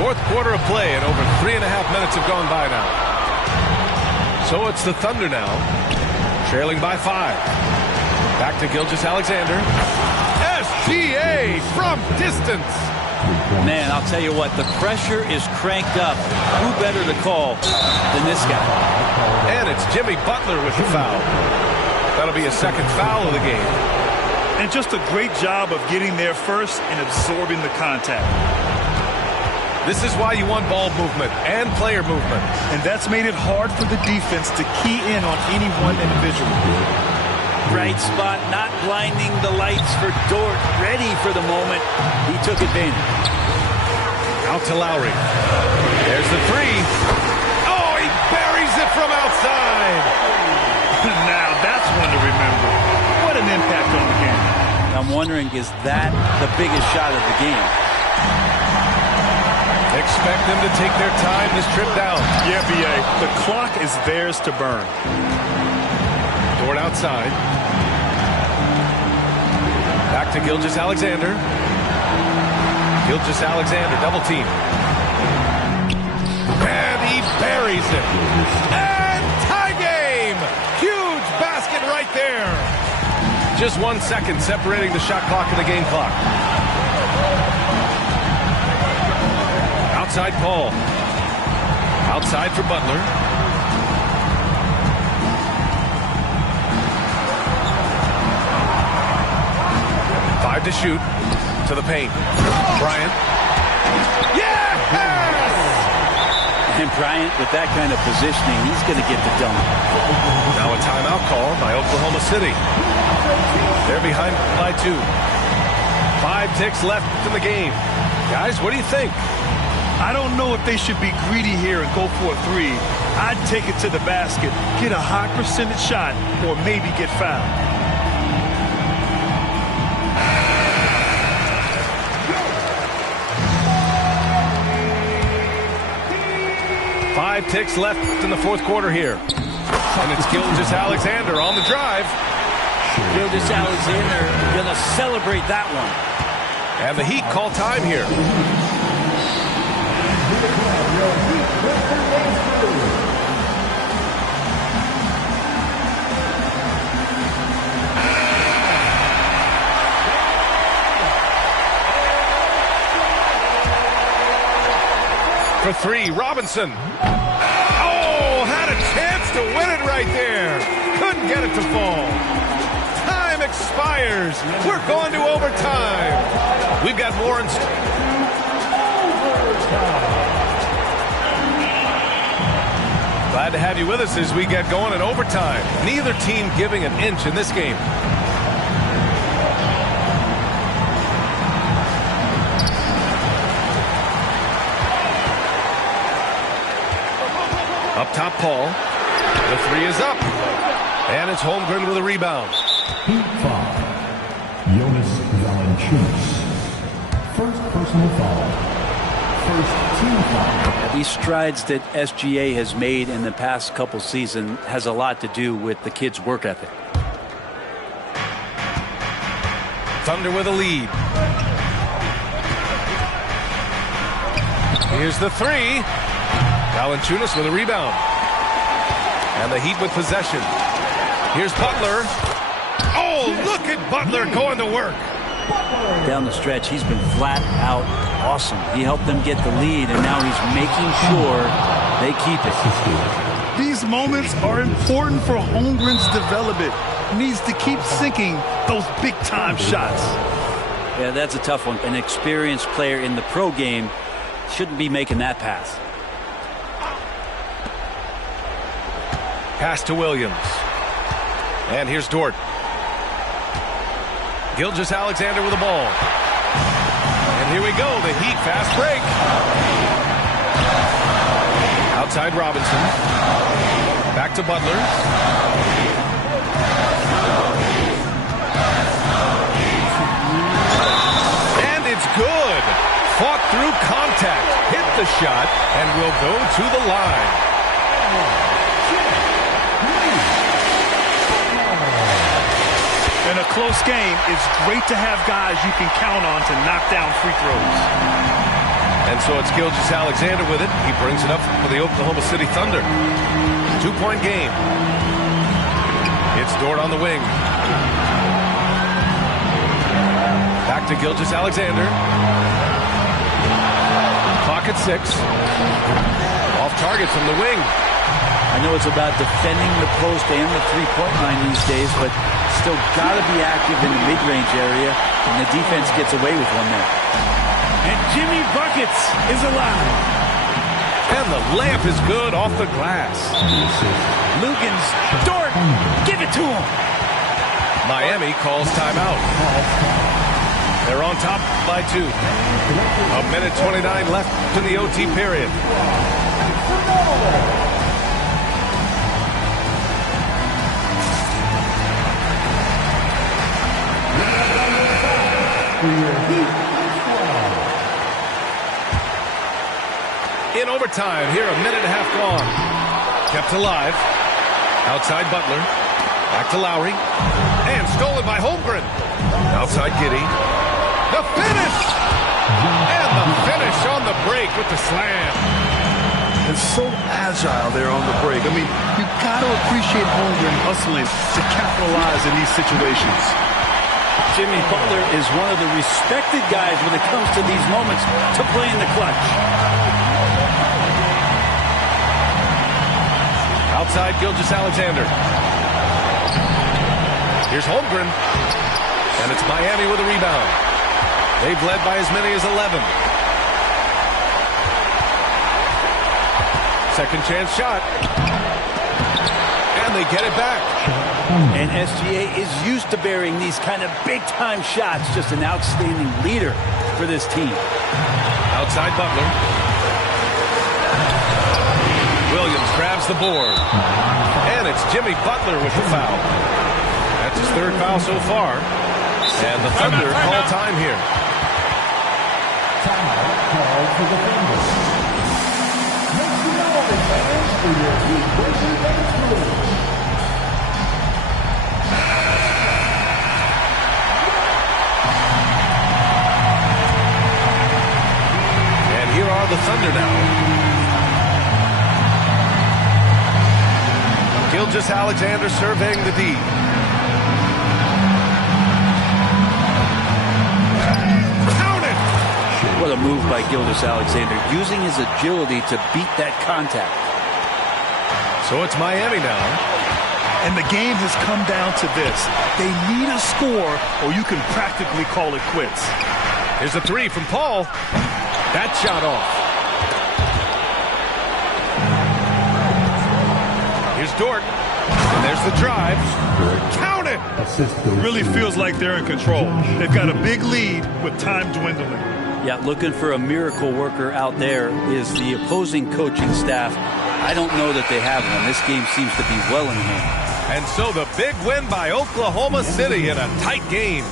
4th quarter of play, and over 3.5 minutes have gone by now. So it's the Thunder now, trailing by 5. Back to Gilgeous-Alexander. SGA from distance. Man, I'll tell you what, the pressure is cranked up. Who better to call than this guy? And it's Jimmy Butler with the foul. That'll be a 2nd foul of the game. And just a great job of getting there first and absorbing the contact. This is why you want ball movement and player movement. And that's made it hard for the defense to key in on any one individual. Right spot, not blinding the lights for Dort. Ready for the moment. He took advantage. Out to Lowry. There's the three. Oh, he buries it from outside. Now that's one to remember. What an impact on the game. I'm wondering, is that the biggest shot of the game? Expect them to take their time this trip down. Yeah, B.A. The clock is theirs to burn. Dort outside. Back to Gilgeous-Alexander. Gilgeous-Alexander, double team. And he buries it. And tie game! Huge basket right there. Just 1 second separating the shot clock and the game clock. Outside Paul. Outside for Butler. To shoot to the paint. Bryant. Yes! And Bryant, with that kind of positioning, he's going to get the dunk. Now a timeout call by Oklahoma City. They're behind by 2. 5 ticks left in the game. Guys, what do you think? I don't know if they should be greedy here and go for a 3. I'd take it to the basket, get a high percentage shot, or maybe get fouled. 5 ticks left in the fourth quarter here. And it's Gilgeous-Alexander on the drive. Gilgeous-Alexander going to celebrate that one. And the Heat call time here. For 3, Robinson. Oh, had a chance to win it right there. Couldn't get it to fall. Time expires. We're going to overtime. We've got more in... Glad to have you with us as we get going in overtime. Neither team giving an inch in this game. Up top, Paul. The 3 is up. And it's Holmgren with a rebound. Heat foul. Jonas Valanciunas. First personal foul. First team foul. These strides that SGA has made in the past couple seasons has a lot to do with the kids' work ethic. Thunder with a lead. Here's the 3. Valanciunas with a rebound. And the Heat with possession. Here's Butler. Oh, look at Butler going to work. Down the stretch, he's been flat out awesome. He helped them get the lead, and now he's making sure they keep it. These moments are important for Holmgren's development. He needs to keep sinking those big-time shots. Yeah, that's a tough one. An experienced player in the pro game shouldn't be making that pass. Pass to Williams. And here's Dort. Gilgeous-Alexander with the ball. And here we go, the Heat fast break. Outside Robinson. Back to Butler. And it's good. Fought through contact. Hit the shot and will go to the line. In a close game, it's great to have guys you can count on to knock down free throws. And so it's Gilgeous-Alexander with it. He brings it up for the Oklahoma City Thunder. 2-point game. It's Dort on the wing. Back to Gilgeous-Alexander. Clock at 6. Off target from the wing. I know it's about defending the post and the three-point line these days, but still got to be active in the mid-range area, and the defense gets away with one there. And Jimmy Buckets is alive. And the layup is good off the glass. Lugans, Dort, give it to him. Miami calls timeout. They're on top by 2. 1:29 left in the OT period. In overtime, here a minute and a half gone. Kept alive. Outside Butler. Back to Lowry. And stolen by Holmgren. Outside Giddey. The finish! And the finish on the break with the slam. And so agile there on the break. I mean, you got to appreciate Holmgren hustling to capitalize in these situations. Jimmy Butler is one of the respected guys when it comes to these moments to play in the clutch. Outside Gilgeous-Alexander. Here's Holmgren. And it's Miami with a rebound. They've led by as many as 11. Second chance shot. And they get it back. And SGA is used to bearing these kind of big-time shots. Just an outstanding leader for this team. Outside Butler. Williams grabs the board. And it's Jimmy Butler with the foul. That's his third foul so far. And the Thunder call time here. Timeout called for the Thunder. Make some noise, fans, for your Heat versus Nuggets Blues. And here are the Thunder now. Gilgeous-Alexander surveying the D. What a move by Gilgeous-Alexander, using his agility to beat that contact. So it's Miami now. And the game has come down to this. They need a score, or you can practically call it quits. Here's a three from Paul. That shot off. Here's Dort. And there's the drive. Count it! Really feels like they're in control. They've got a big lead with time dwindling. Yeah, looking for a miracle worker out there is the opposing coaching staff. I don't know that they have one. This game seems to be well in hand. And so the big win by Oklahoma City in a tight game.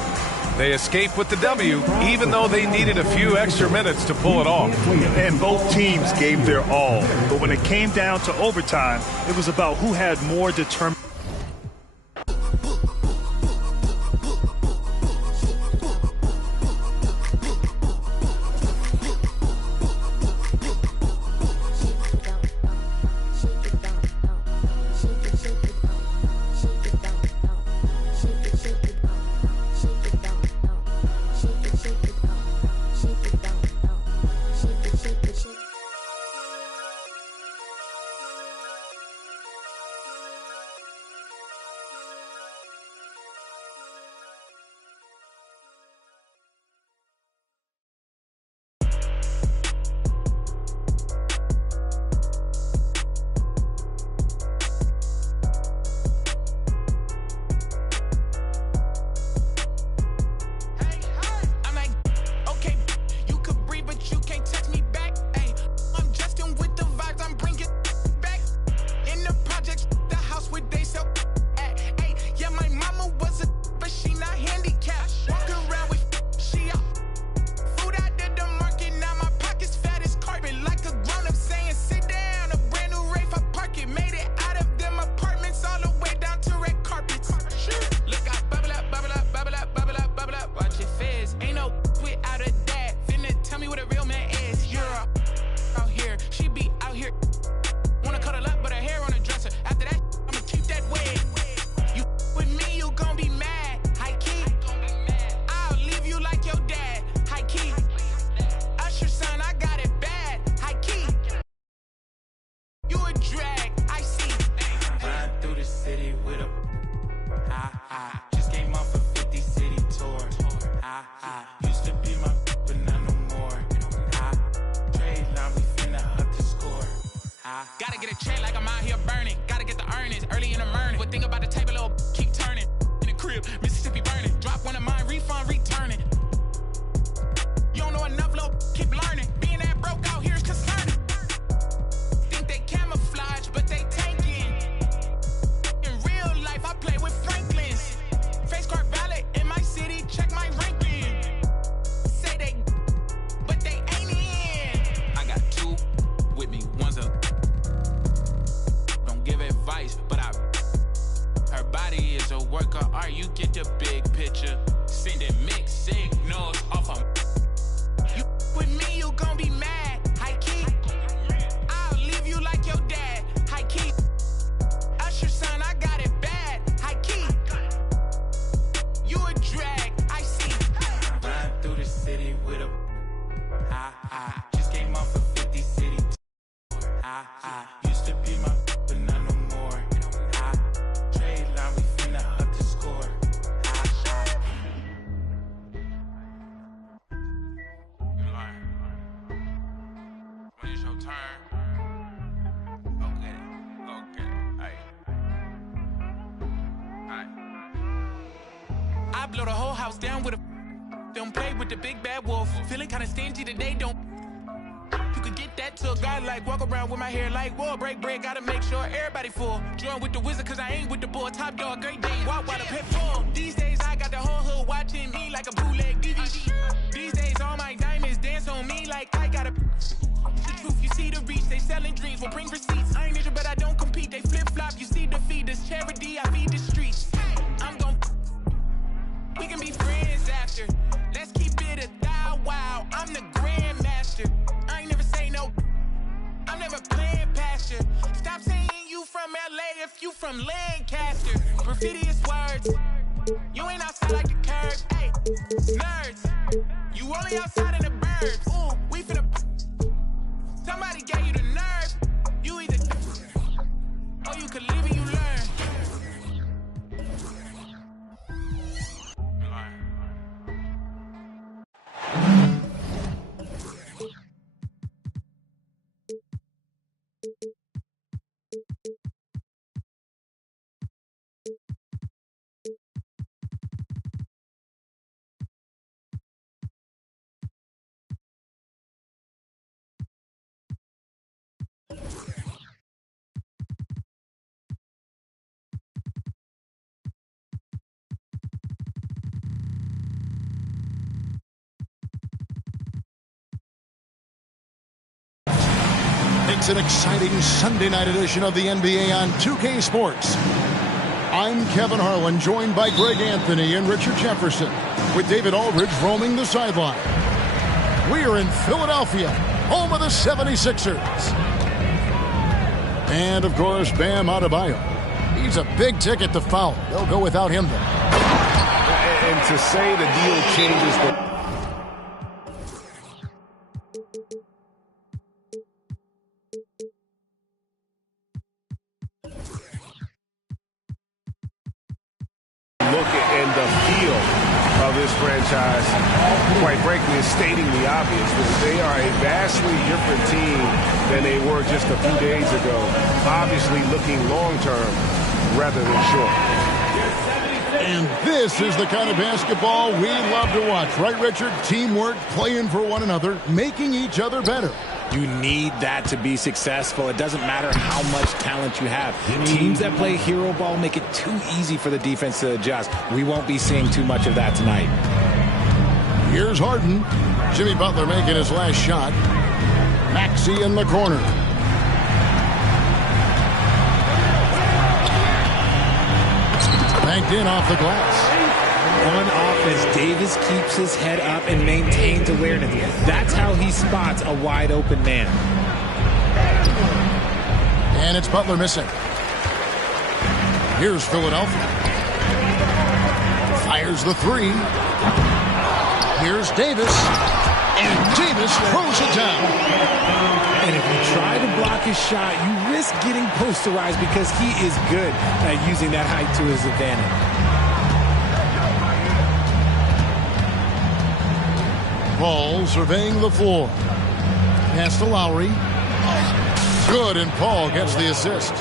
They escape with the W, even though they needed a few extra minutes to pull it off. And both teams gave their all. But when it came down to overtime, it was about who had more determination. crib. Mississippi burning. Drop one of mine, refund, returning. You don't know enough, little keep learning. Being that broke out here is concerning. Think they camouflage, but they tanking. In real life, I play with Franklin's. Face card valid in my city, check my ranking. Say they, but they ain't in. I got two with me, one's a. Don't give advice, but her body is a work of art. You get the big picture. Sending mixed signals off of. You with me, you gon' be mad. High key. I'll leave you like your dad. High key. Usher son, I got it bad. High key. You a drag, I see. Ride through the city with a just came off of 50 City. Used to be my but not no more. Trade line, we finna up the score. When it's your turn, okay, aight. I blow the whole house down with a. Don't play with the big bad wolf. Feeling kinda stingy today, don't. You could get that to a guy like walk around with my hair like whoa, break bread, gotta make sure everybody full. Join with the wizard cause I ain't with the bull. Top dog, great day, walk while the pit full. These days I got the whole hood watching me like a bootleg DVD. These days all my diamonds dance on me like I got a. The truth, you see the reach, they selling dreams, will bring receipts. I ain't injured but I don't compete, they flip flop, you see defeat. This charity, I feed the streets. I'm gon' we can be friends after. Let's keep it a thou wow. I'm the grandmaster. I ain't never say no. I'm never playing past you. Stop saying you from LA if you from Lancaster. Graffiti is words. You ain't outside like the curb. Hey, nerds. You only outside in the burbs. Ooh, we finna. Somebody gave you the nerve. You either or you could live and you learn. It's an exciting Sunday night edition of the NBA on 2K Sports. I'm Kevin Harlan, joined by Greg Anthony and Richard Jefferson, with David Aldridge roaming the sideline. We are in Philadelphia, home of the 76ers. And, of course, Bam Adebayo. He's a big ticket to foul. They'll go without him, though. And to say the deal changes the... look and the feel of this franchise, quite frankly, is stating the obvious. They are a vastly different team than they were just a few days ago. Obviously looking long-term rather than short. And this is the kind of basketball we love to watch. Right, Richard? Teamwork, playing for one another, making each other better. You need that to be successful. It doesn't matter how much talent you have. Teams that play hero ball make it too easy for the defense to adjust. We won't be seeing too much of that tonight. Here's Harden. Jimmy Butler making his last shot. Maxey in the corner. Banked in off the glass. On offense, Davis keeps his head up and maintains awareness. That's how he spots a wide open man. And it's Butler missing. Here's Philadelphia. Fires the three. Here's Davis. And Davis throws it down. And if you try to block his shot, you risk getting posterized because he is good at using that height to his advantage. Paul surveying the floor. Pass to Lowry. Good, and Paul gets the assist.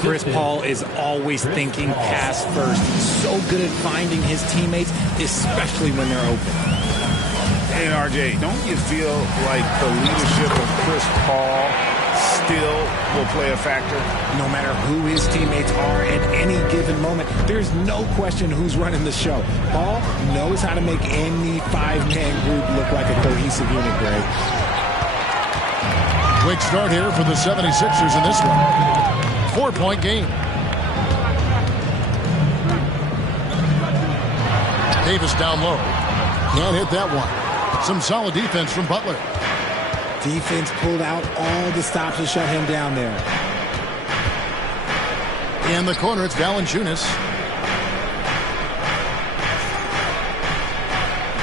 Chris Paul is always thinking pass first. He's so good at finding his teammates, especially when they're open. And RJ, don't you feel like the leadership of Chris Paul still will play a factor? No matter who his teammates are at any given moment, there's no question who's running the show. Paul knows how to make any five-man group look like a cohesive unit, Greg. Quick start here for the 76ers in this one. 4-point game. Davis down low. Can't hit that one. Some solid defense from Butler. Defense pulled out all the stops to shut him down there. In the corner, it's Valanciunas.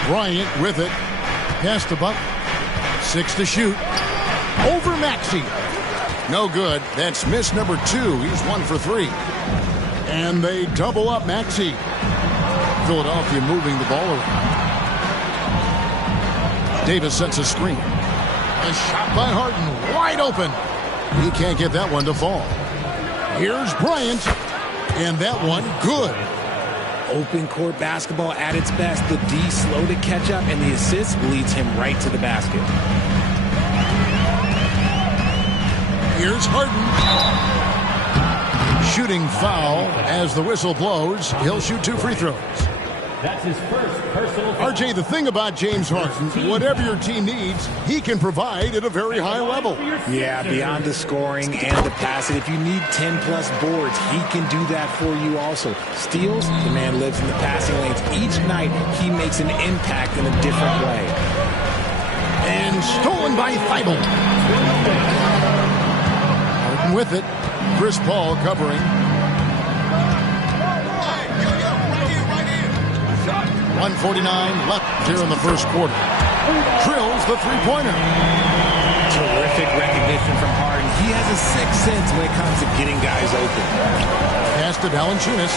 Bryant with it. Pass to Butler. 6 to shoot. Over Maxey. No good. That's miss number 2. He's 1 for 3. And they double up Maxey. Philadelphia moving the ball around. Davis sets a screen. A shot by Harden. Wide open. He can't get that one to fall. Here's Bryant. And that one good. Open court basketball at its best. The D slow to catch up, and the assist leads him right to the basket. Here's Harden. Shooting foul as the whistle blows. He'll shoot 2 free throws. That's his first personal foul. RJ, the thing about James Harden, whatever your team needs, he can provide at a very high level. Yeah, beyond the scoring and the passing. If you need 10-plus boards, he can do that for you also. Steals, the man lives in the passing lanes. Each night, he makes an impact in a different way. And stolen by Thibault. Harden with it. Chris Paul covering. 1:49 left here in the first quarter. Drills the three-pointer. Terrific recognition from Harden. He has a sixth sense when it comes to getting guys open. Pass to Valanciunas.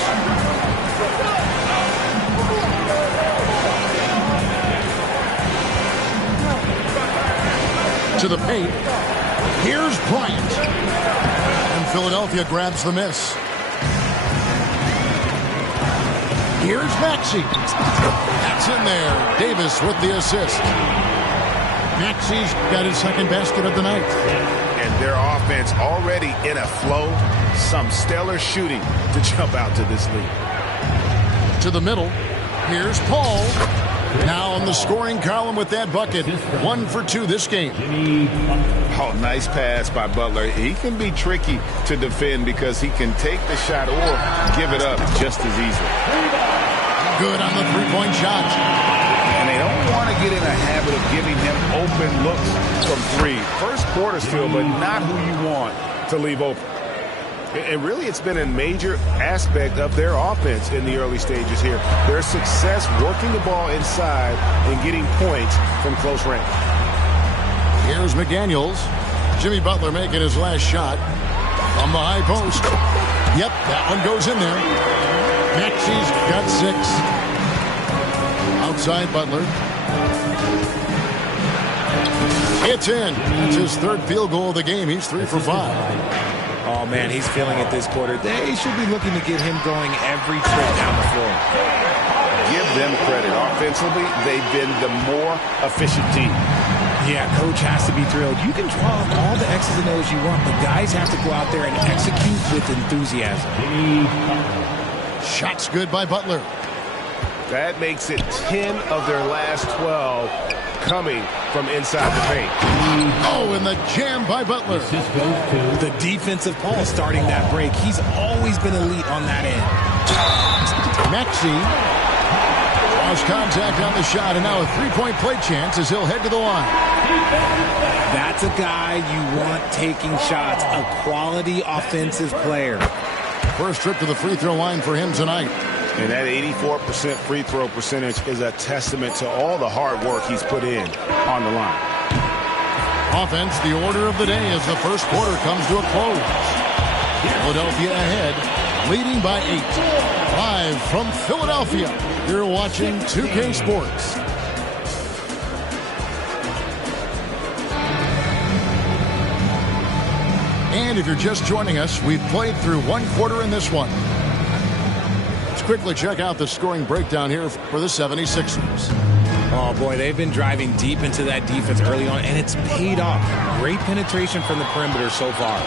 To the paint. Here's Bryant. And Philadelphia grabs the miss. Here's Maxey. That's in there. Davis with the assist. Maxey's got his second basket of the night. And their offense already in a flow. Some stellar shooting to jump out to this lead. To the middle. Here's Paul. Now on the scoring column with that bucket. 1 for 2 this game. Oh, nice pass by Butler. He can be tricky to defend because he can take the shot or give it up just as easily. Good on the three-point shot. And they don't want to get in a habit of giving him open looks from 3. First quarter still, but not who you want to leave open. And really, it's been a major aspect of their offense in the early stages here. Their success working the ball inside and getting points from close range. Here's McDaniels. Jimmy Butler making his last shot from the high post. Yep, that one goes in there. Maxey's got 6. Outside Butler. It's in. It's his third field goal of the game. He's 3 for 5. Oh, man, he's feeling it this quarter. They should be looking to get him going every trip down the floor. Give them credit. Offensively, they've been the more efficient team. Yeah, coach has to be thrilled. You can draw up all the X's and O's you want, but guys have to go out there and execute with enthusiasm. Shots good by Butler. That makes it 10 of their last 12 coming from inside the paint. Oh, and the jam by Butler. The defensive Paul starting that break. He's always been elite on that end. Maxey lost contact on the shot, and now a three-point play chance as he'll head to the line. That's a guy you want taking shots, a quality offensive player. First trip to the free throw line for him tonight. And that 84% free throw percentage is a testament to all the hard work he's put in on the line. Offense, the order of the day as the first quarter comes to a close. Philadelphia ahead, leading by 8. Live from Philadelphia, you're watching 2K Sports. And if you're just joining us, we've played through one quarter in this one. Let's quickly check out the scoring breakdown here for the 76ers. Oh, boy, they've been driving deep into that defense early on, and it's paid off. Great penetration from the perimeter so far.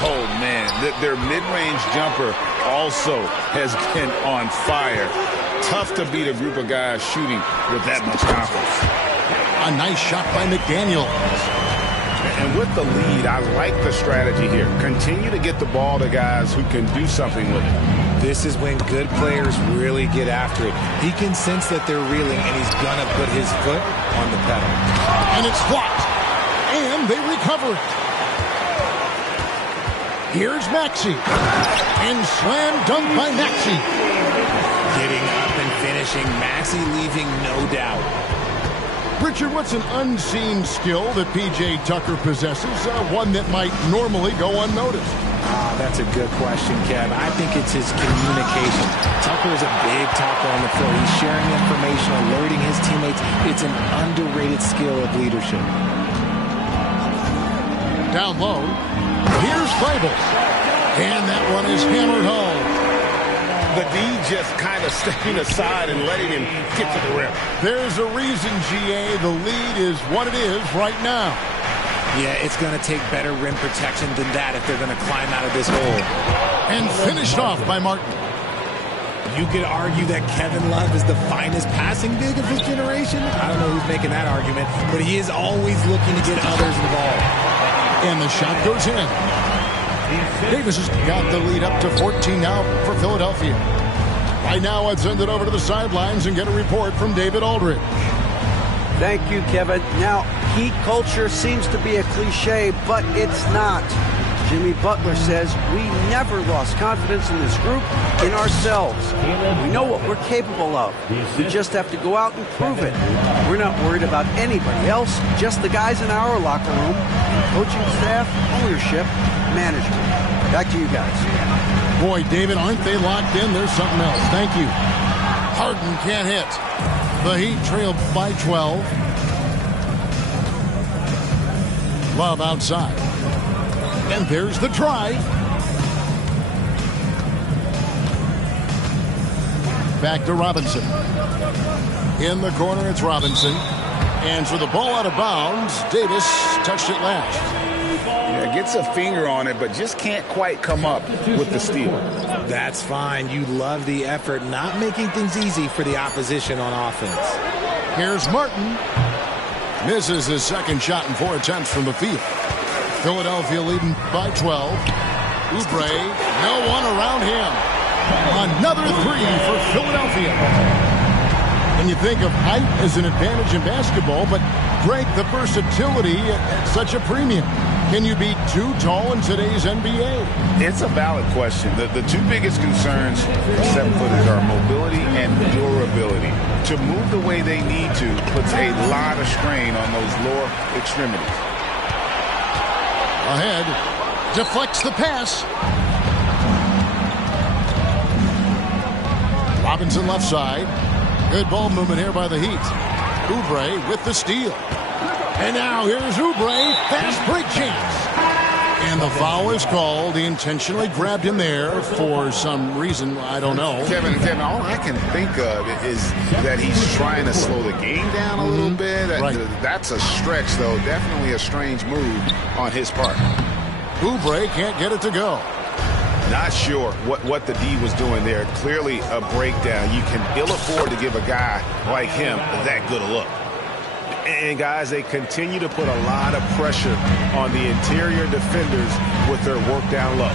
Oh, man, their mid-range jumper also has been on fire. Tough to beat a group of guys shooting with that much confidence. A nice shot by McDaniel. And with the lead, I like the strategy here. Continue to get the ball to guys who can do something with it. This is when good players really get after it. He can sense that they're reeling, and he's going to put his foot on the pedal. And it's blocked. And they recover it. Here's Maxey. And slam dunk by Maxey. Getting up and finishing. Maxey leaving no doubt. Richard, what's an unseen skill that P.J. Tucker possesses, one that might normally go unnoticed? That's a good question, Kev. I think it's his communication. Tucker is a big talker on the floor. He's sharing information, alerting his teammates. It's an underrated skill of leadership. Down low, here's Thybulle. And that one is hammered home. The D just kind of stepping aside and letting him get to the rim. There's a reason, GA, the lead is what it is right now. Yeah, it's going to take better rim protection than that if they're going to climb out of this hole. And finished off by Martin. You could argue that Kevin Love is the finest passing big of his generation. I don't know who's making that argument, but he is always looking to get others involved. And the shot goes in. Davis has got the lead up to 14 now for Philadelphia. Right now, I'd send it over to the sidelines and get a report from David Aldridge. Thank you, Kevin. Now, Heat culture seems to be a cliche, but it's not. Jimmy Butler says we never lost confidence in this group, in ourselves. We know what we're capable of. We just have to go out and prove it. We're not worried about anybody else, just the guys in our locker room, coaching staff, ownership, management. Back to you guys. Boy, David, aren't they locked in? There's something else. Thank you. Harden can't hit. The Heat trailed by 12. Love outside. And there's the drive. Back to Robinson. In the corner, it's Robinson. And for the ball out of bounds, Davis touched it last. Yeah, gets a finger on it, but just can't quite come up with the steal. That's fine. You love the effort, not making things easy for the opposition on offense. Here's Martin. Misses his second shot in 4 attempts from the field. Philadelphia leading by 12. Oubre, no one around him. Another three for Philadelphia. And you think of height as an advantage in basketball, but Greg, the versatility at such a premium. Can you be too tall in today's NBA? It's a valid question. The two biggest concerns for 7-footers are mobility and durability. To move the way they need to puts a lot of strain on those lower extremities. Ahead, deflects the pass. Robinson left side. Good ball movement here by the Heat. Oubre with the steal. And now here's Oubre, fast break chance. And the foul is called. He intentionally grabbed him there for some reason, I don't know. Kevin, all I can think of is that he's trying to slow the game down a little bit. Right. That's a stretch, though. Definitely a strange move on his part. Oubre can't get it to go. Not sure what the D was doing there. Clearly a breakdown. You can ill afford to give a guy like him that good a look. And, guys, they continue to put a lot of pressure on the interior defenders with their work down low.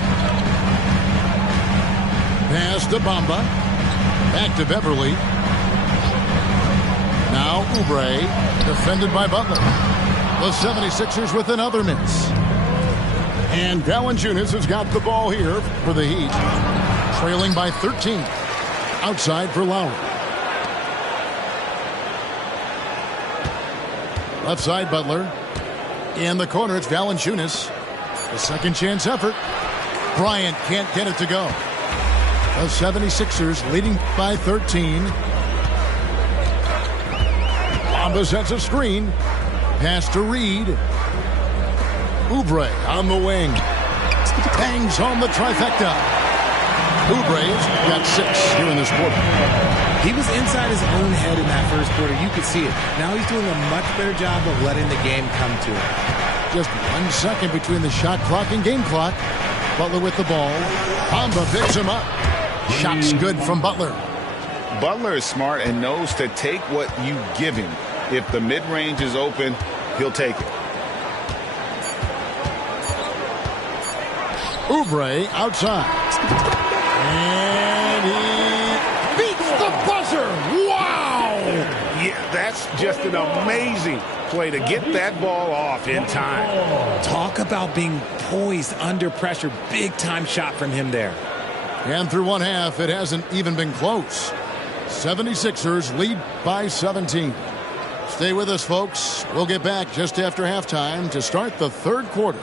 Pass to Bamba. Back to Beverly. Now Oubre, defended by Butler. The 76ers with another miss. And Valanciunas has got the ball here for the Heat. Trailing by 13. Outside for Lowry. Left side, Butler. In the corner, it's Valanciunas. The second chance effort. Bryant can't get it to go. The 76ers leading by 13. Bamba sets a screen. Pass to Reed. Oubre on the wing. Bangs home the trifecta. Oubre's got 6 here in this quarter. He was inside his own head in that first quarter. You could see it. Now he's doing a much better job of letting the game come to him. Just 1 second between the shot clock and game clock. Butler with the ball. Bamba picks him up. Shot's good from Butler. Butler is smart and knows to take what you give him. If the mid-range is open, he'll take it. Oubre outside. And he beats the buzzer. Wow! Yeah, that's just an amazing play to get that ball off in time. Talk about being poised under pressure. Big-time shot from him there. And through one half, it hasn't even been close. 76ers lead by 17. Stay with us, folks. We'll get back just after halftime to start the third quarter.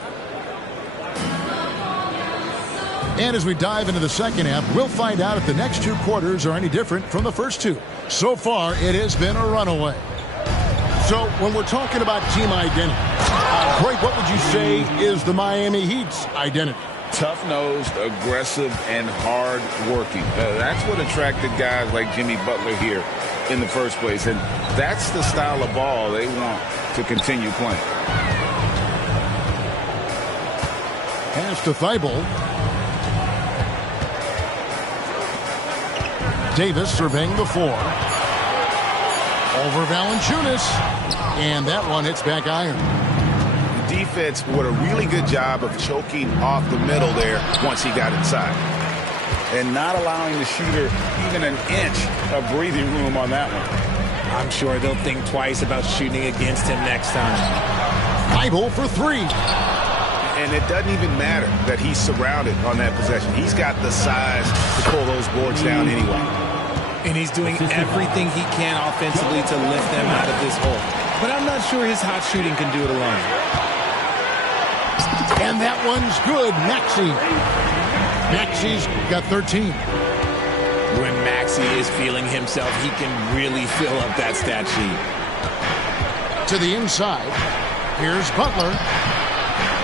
And as we dive into the second half, we'll find out if the next 2 quarters are any different from the first 2. So far, it has been a runaway. So when we're talking about team identity, Greg, what would you say is the Miami Heat's identity? Tough-nosed, aggressive, and hard-working. That's what attracted guys like Jimmy Butler here in the first place. And that's the style of ball they want to continue playing. Pass to Thibault. Davis surveying the 4. Over Valanciunas. And that one hits back iron. The defense did a really good job of choking off the middle there once he got inside. And not allowing the shooter even an inch of breathing room on that one. I'm sure they'll think twice about shooting against him next time. Thibault for 3. And it doesn't even matter that he's surrounded on that possession. He's got the size to pull those boards down anyway. And he's doing everything he can offensively to lift them out of this hole. But I'm not sure his hot shooting can do it alone. And that one's good. Maxi's got 13. When Maxey is feeling himself, he can really fill up that stat sheet. To the inside. Here's Butler.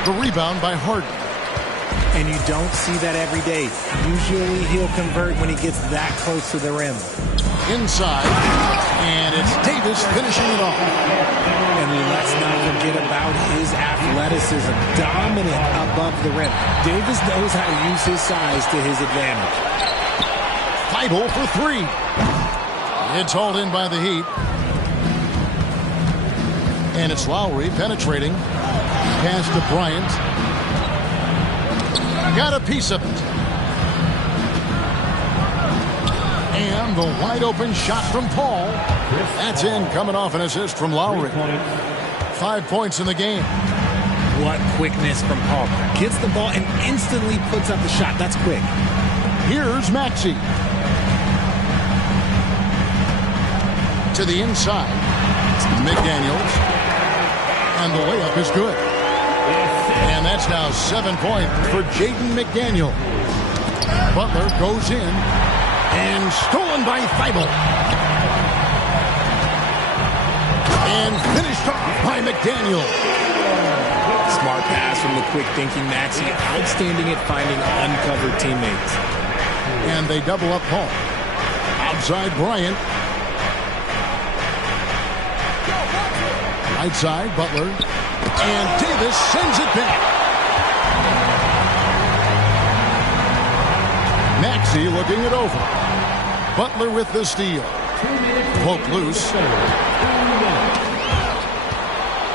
The rebound by Harden. And you don't see that every day. Usually he'll convert when he gets that close to the rim. Inside. And it's Davis finishing it off. And let's not forget about his athleticism. Dominant above the rim. Davis knows how to use his size to his advantage. Thibault for 3. It's hauled in by the Heat. And it's Lowry penetrating. Pass to Bryant. Got a piece of it. And the wide open shot from Paul. That's in, coming off an assist from Lowry. 5 points in the game. What quickness from Paul. Gets the ball and instantly puts up the shot. That's quick. Here's Maxey. To the inside. McDaniels. And the layup is good. And that's now 7 points for Jaden McDaniel. Butler goes in and stolen by Thibault. And finished off by McDaniel. Smart pass from the quick thinking Maxey. Outstanding at finding uncovered teammates. And they double up Paul. Outside Bryant. Right side Butler. And Davis sends it back. Maxey looking it over. Butler with the steal. Poke loose.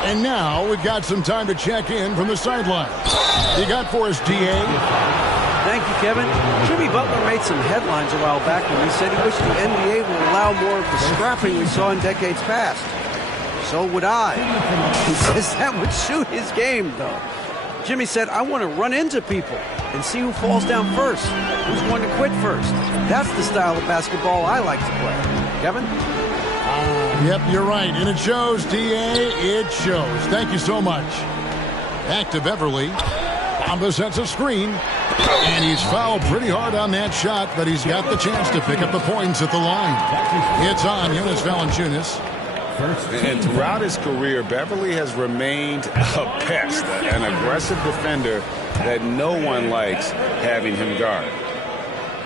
And now we've got some time to check in from the sideline. You got for us, D.A.? Thank you, Kevin. Jimmy Butler made some headlines a while back when he said he wished the NBA would allow more of the scrapping we saw in decades past. So would I. He says that would suit his game, though. Jimmy said, I want to run into people and see who falls down first, who's going to quit first. That's the style of basketball I like to play. Kevin? Yep, you're right. And it shows, D.A. It shows. Thank you so much. Back to Beverly. Bamba sets a screen. And he's fouled pretty hard on that shot, but he's got the chance to pick up the points at the line. It's on Jonas Valanciunas. And throughout his career, Beverly has remained a pest, an aggressive defender that no one likes having him guard.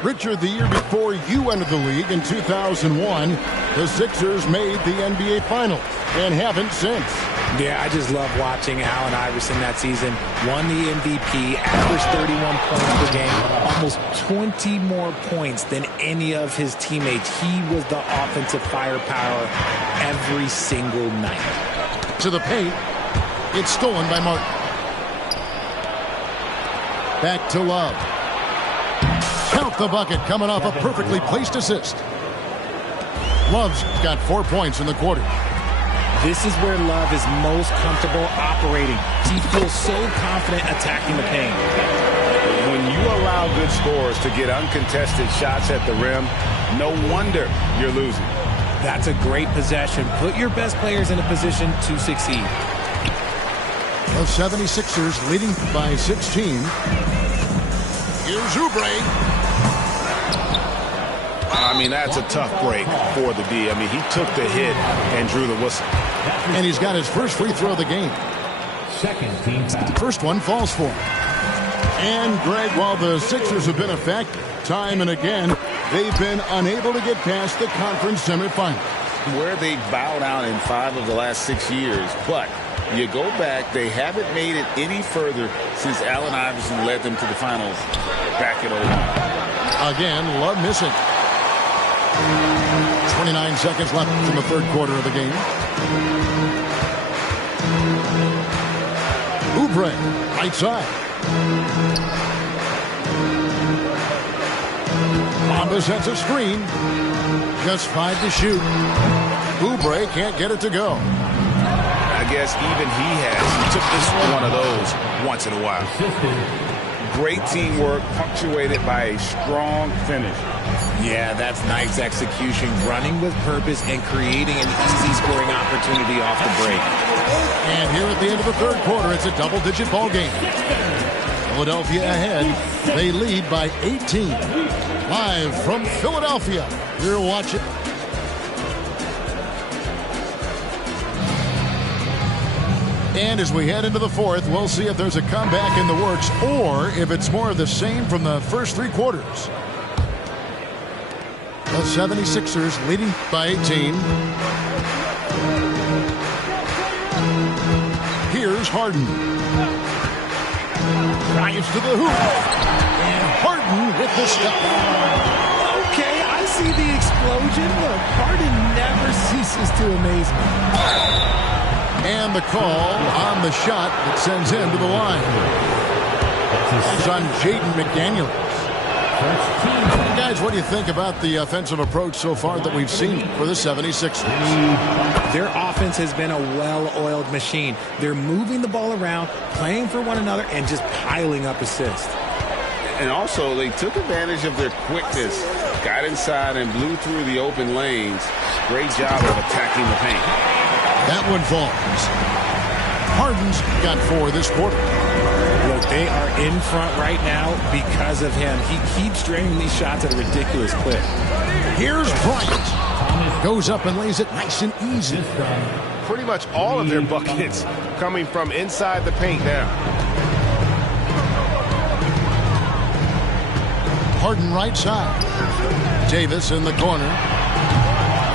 Richard, the year before you entered the league in 2001, the Sixers made the NBA Finals and haven't since. Yeah, I just love watching Allen Iverson that season. Won the MVP, averaged 31 points per game, almost 20 more points than any of his teammates. He was the offensive firepower every single night. To the paint. It's stolen by Martin. Back to Love. Count the bucket coming off a perfectly placed assist. Love's got 4 points in the quarter. This is where Love is most comfortable operating. He feels so confident attacking the paint. When you allow good scorers to get uncontested shots at the rim, no wonder you're losing. That's a great possession. Put your best players in a position to succeed. The 76ers leading by 16. Here's Oubre. I mean, that's a tough break for the D. I mean, he took the hit and drew the whistle. And he's got his first free throw of the game. Second team foul. First one falls for him. And, Greg, while the Sixers have been a factor time and again, they've been unable to get past the conference semifinals. Where they bowed out in 5 of the last 6 years. But you go back, they haven't made it any further since Allen Iverson led them to the finals back in 01. Again, Love missing. 29 seconds left in the third quarter of the game. Oubre, right side. Mamba sets a screen. Just 5 to shoot. Oubre can't get it to go. I guess even he took this one of those once in a while. Great teamwork punctuated by a strong finish. Yeah, that's nice execution, running with purpose and creating an easy scoring opportunity off the break. And here at the end of the third quarter, it's a double-digit ball game. Philadelphia ahead. They lead by 18. Live from Philadelphia, you're watching. And as we head into the fourth, we'll see if there's a comeback in the works or if it's more of the same from the first 3 quarters. The 76ers leading by 18. Here's Harden. Drives to the hoop. And Harden with the step. Okay, I see the explosion. Look, Harden never ceases to amaze me. And the call on the shot that sends him to the line. It's on Jaden McDaniels. Guys, what do you think about the offensive approach so far that we've seen for the 76ers? Their offense has been a well-oiled machine. They're moving the ball around, playing for one another, and just piling up assists. And also, they took advantage of their quickness, got inside and blew through the open lanes. Great job of attacking the paint. That one falls. Harden's got 4 this quarter. Look, they are in front right now because of him. He keeps draining these shots at a ridiculous clip. Here's Bryant. Goes up and lays it nice and easy. Pretty much all of their buckets coming from inside the paint now. Harden right side. Davis in the corner.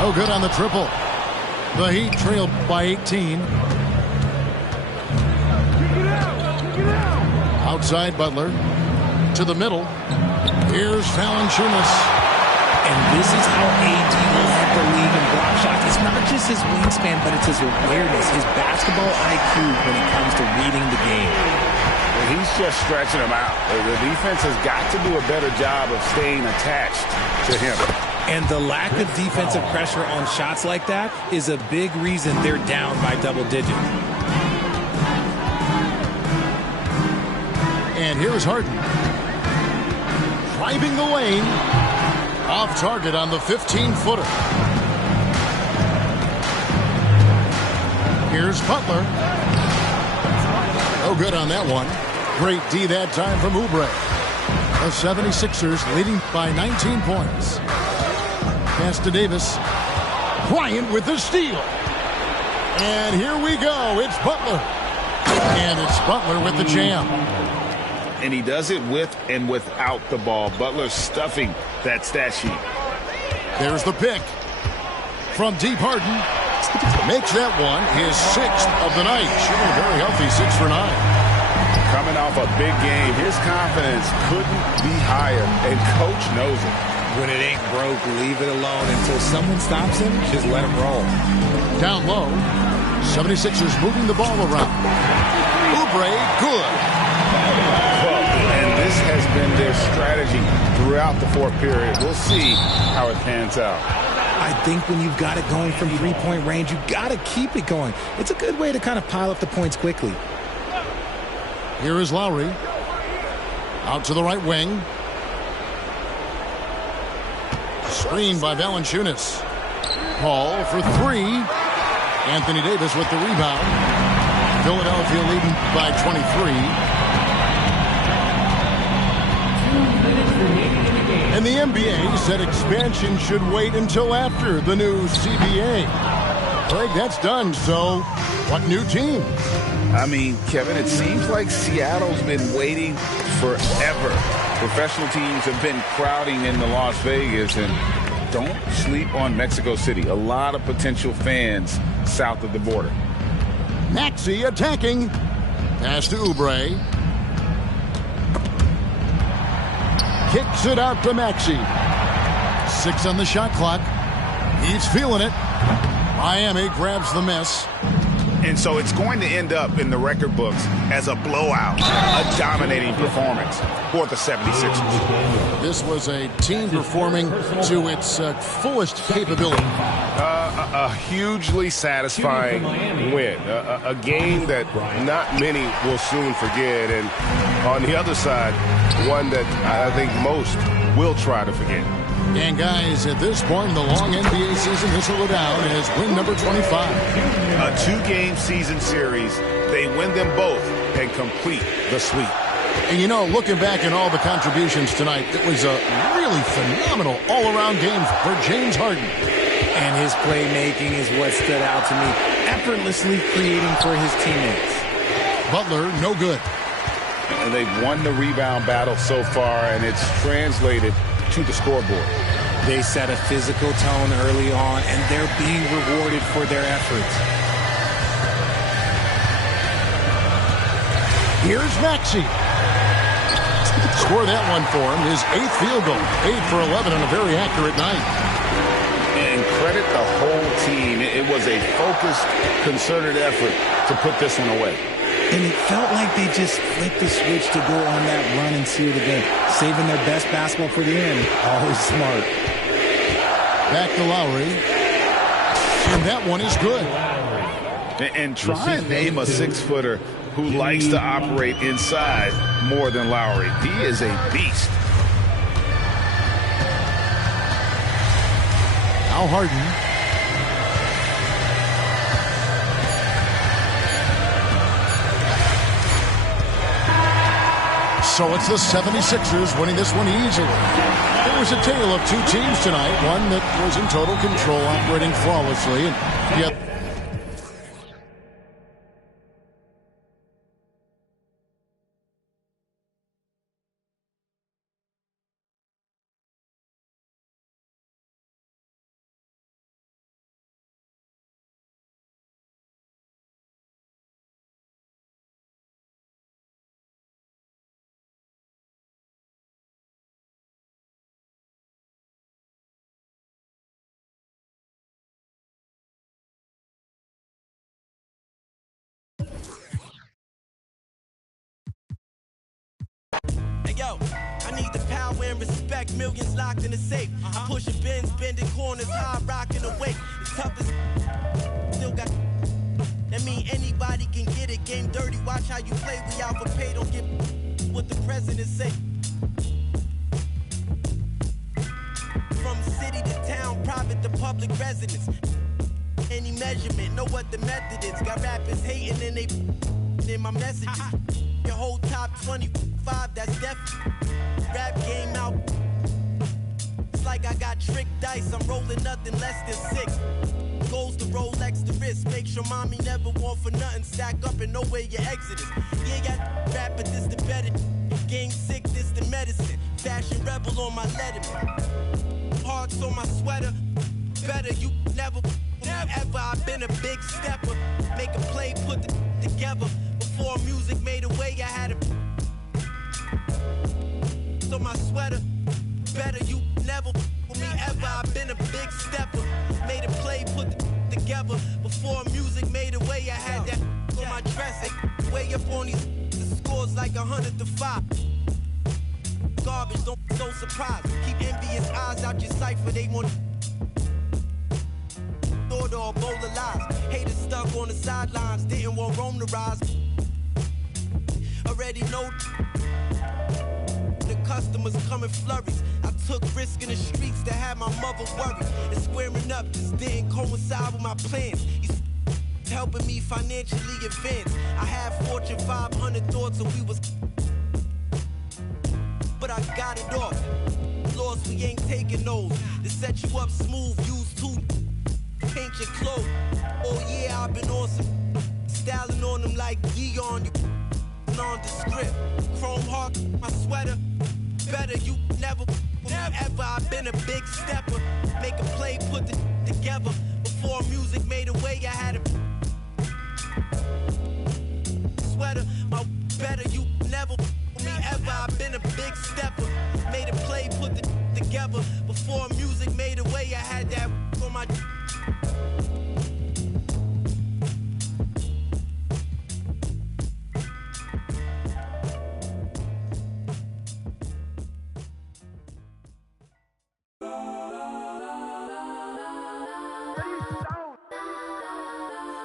Oh, good on the triple. The Heat trailed by 18. Outside Butler. To the middle. Here's Valanciunas. And this is how AD led the league in block shots. It's not just his wingspan, but it's his awareness, his basketball IQ when it comes to reading the game. Well, he's just stretching them out. The defense has got to do a better job of staying attached to him. And the lack of defensive pressure on shots like that is a big reason they're down by double digits. And here's Harden. Driving the lane. Off target on the 15-footer. Here's Butler. Oh, good on that one. Great D that time from Oubre. The 76ers leading by 19 points. Pass to Davis. Bryant with the steal. And here we go. It's Butler. And it's Butler with the jam. And he does it with and without the ball. Butler stuffing that stat sheet. There's the pick. From deep, Harden makes that one his 6th of the night. Shooting a very healthy 6 for 9. Coming off a big game, his confidence couldn't be higher, and Coach knows it. When it ain't broke, leave it alone until someone stops him. Just let him roll. Down low, 76ers moving the ball around. Oubre, good. Well, and this has been their strategy throughout the fourth period. We'll see how it pans out. I think when you've got it going from three-point range, you've got to keep it going. It's a good way to kind of pile up the points quickly. Here is Lowry. Out to the right wing. Screened by Valanciunas. Paul for 3. Anthony Davis with the rebound. Philadelphia leading by 23. And the NBA said expansion should wait until after the new CBA. Greg, that's done, so what new team? I mean, Kevin, it seems like Seattle's been waiting forever. Professional teams have been crowding into Las Vegas, and don't sleep on Mexico City. A lot of potential fans south of the border. Maxey attacking. Pass to Oubre. Kicks it out to Maxey. 6 on the shot clock. He's feeling it. Miami grabs the miss. And so it's going to end up in the record books as a blowout, a dominating performance for the 76ers. This was a team performing to its fullest capability. A hugely satisfying win. A game that not many will soon forget. And on the other side, one that I think most will try to forget. And guys, at this point in the long NBA season, this will go down as win number 25. A 2-game season series. They win them both and complete the sweep. And you know, looking back at all the contributions tonight, it was a really phenomenal all-around game for James Harden. And his playmaking is what stood out to me. Effortlessly creating for his teammates. Butler, no good. And they've won the rebound battle so far, and it's translated to the scoreboard. They set a physical tone early on, and they're being rewarded for their efforts. Here's Maxey. Score that one for him. His 8th field goal. 8 for 11 on a very accurate night. And credit the whole team. It was a focused, concerted effort to put this one away. And it felt like they just flipped the switch to go on that run and seal the game. Saving their best basketball for the end. Always smart. Back to Lowry. And that one is good. And try and name a 6-footer who likes to operate inside more than Lowry. He is a beast. Now Harden. So it's the 76ers winning this one easily. It was a tale of 2 teams tonight. One that was in total control, operating flawlessly, and yet Yo, I need the power and respect, millions locked in the safe. I'm pushing bins, bending corners, high rocking awake. It's tough as still got. That mean anybody can get it. Game dirty, watch how you play. We out for pay, don't get what the president say. From city to town, private to public residence. Any measurement, know what the method is. Got rappers hating and they in my messages. Your whole top 25, that's definitely. Rap game out. It's like I got tricked dice. I'm rolling nothing less than 6. Goes to Rolex the wrist. list. Make sure mommy never want for nothing. Stack up and know where your exit is. You ain't got rap, but this the better. Game sick, this the medicine. Fashion rebel on my letterman. Hearts on my sweater. Better you never ever. I've been a big stepper. Make a play, put the together. Before music made a way, I had a so my sweater. Better you never me ever. I've been a big stepper. Made a play, put the together. Before music made a way, I had that on my dress. Way up on these the scores like 100-5. Garbage, don't be so surprised. Keep envious eyes out your cipher. They want thought or a bowl of lies. Haters stuck on the sidelines. Didn't want Rome to rise. Already know the customers come in flurries. I took risk in the streets to have my mother worried. And squaring up just didn't coincide with my plans. He's helping me financially advance. I had Fortune 500 thoughts and we was, but I got it off. Lost, we ain't taking those. To set you up smooth, use two, paint your clothes. Oh yeah, I've been on some styling on them like Dion. You nondescript, chrome heart, my sweater. Better you never ever. I've been a big stepper. Make a play, put the together. Before music made a way, I had a sweater. My better you never me ever. I've been a big stepper. Made a play, put the together. Before music made a way, I had that on my.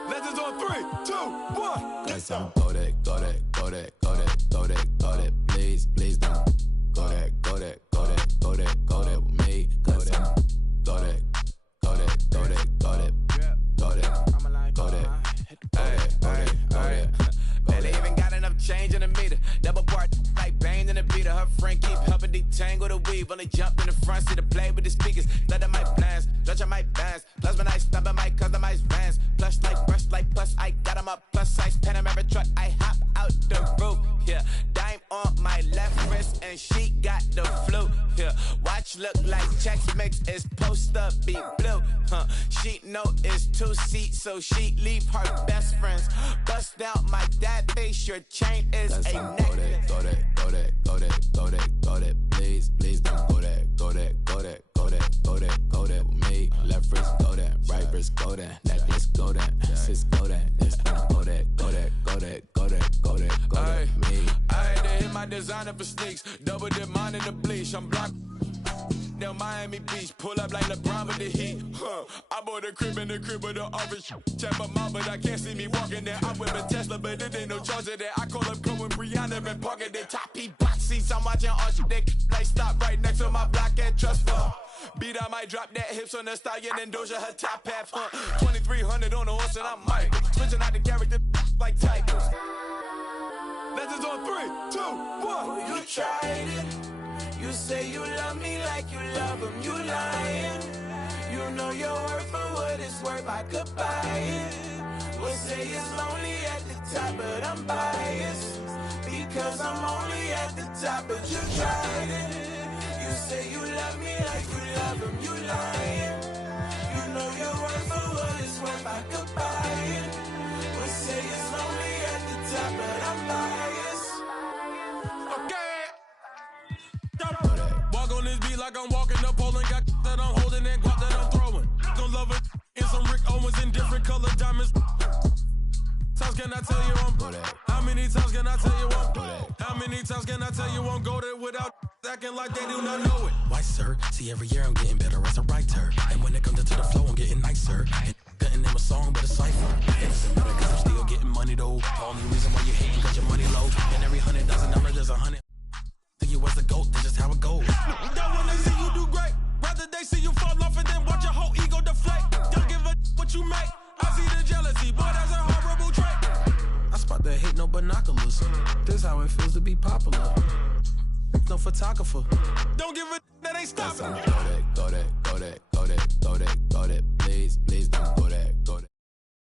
Legends on 3, 2, 1. Cause I'm go that, go that, go that, go that, go that, go that. Please, please don't go that, go that, go that, go that, go that with me. Cause I'm go that, go that, go that, go that, go that, go that, go that. Barely even got enough change in the meter. Double part like Bane in the beater. Her friend keep helping detangle the weave. Only jumped in the front seat to play with the speakers. Let them my plans, stretch my bands. Plus when I stop at my customized vans. Plush like brush like plus I got them up. Plus size Panamera truck. I hop out the roof. Yeah, dime on my left wrist and she got the flu. Yeah, watch look like Chex Mix is post up be blue. She know it's 2 seats, so she leave her best friends. Bust out my dad face. Your chain is a necklace. Go that, go that, go that, go that, go that. Please, please don't go that, go that, go that, go that, go that, go that with me. Left wrist go that, right wrist go that, necklace go that, sis go that, this don't go that, go that, go that, go that, go that, go that with me. I had to hit my designer for sneaks. Double dip mine in the bleach. I'm blocked down Miami Beach. Pull up like LeBron with the heat. I bought a crib in the crib with the office. Check my mom, but I can't see me walking there. I'm with a Tesla, but it ain't no charger there. I call up Cohen, Brianna, and parking their top P box seats. I'm watching all shit. They like stop right next to my block and trust fund. Beat, I might drop that hips on the stallion and Doja her top half. 2300 on the horse and I'm Mike. Switching out the character like Tigers. Legends on 3, 2, 1. You tried it. You say you love me like you love him, you lying. You know your worth for what it's worth, I could buy it. We'll say it's lonely at the top, but I'm biased. Because I'm only at the top, but you tried it. You say you love me like you love him, you lying. You know your worth for what it's worth, I could buy it. We'll say it's lonely at the top, but I'm biased. Walk on this beat like I'm walking up Poland. Got that I'm holding and guap that I'm throwing. Gon' love it in some Rick Owens in different color diamonds. Times can I tell you I'm how many times can I tell you I'm how many times can I tell you I'm go there without acting like they do not know it? Why, sir? See, every year I'm getting better as a writer. And when it comes to the flow, I'm getting nicer. And couldn't name a song but a cipher. And it doesn't matter cause I'm still getting money though. The only reason why you hating cause your money low. And every $100,000 there's 100. You was the GOAT, that's just how it goes. Don't wanna see you do great. Rather they see you fall off and then watch your whole ego deflate. Don't give a what you make. I see the jealousy, boy, that's a horrible trait. I spot the hate, no binoculars. This how it feels to be popular. No photographer. Don't give a that ain't stopping. Go that, go that, go that, go that, go that, go that.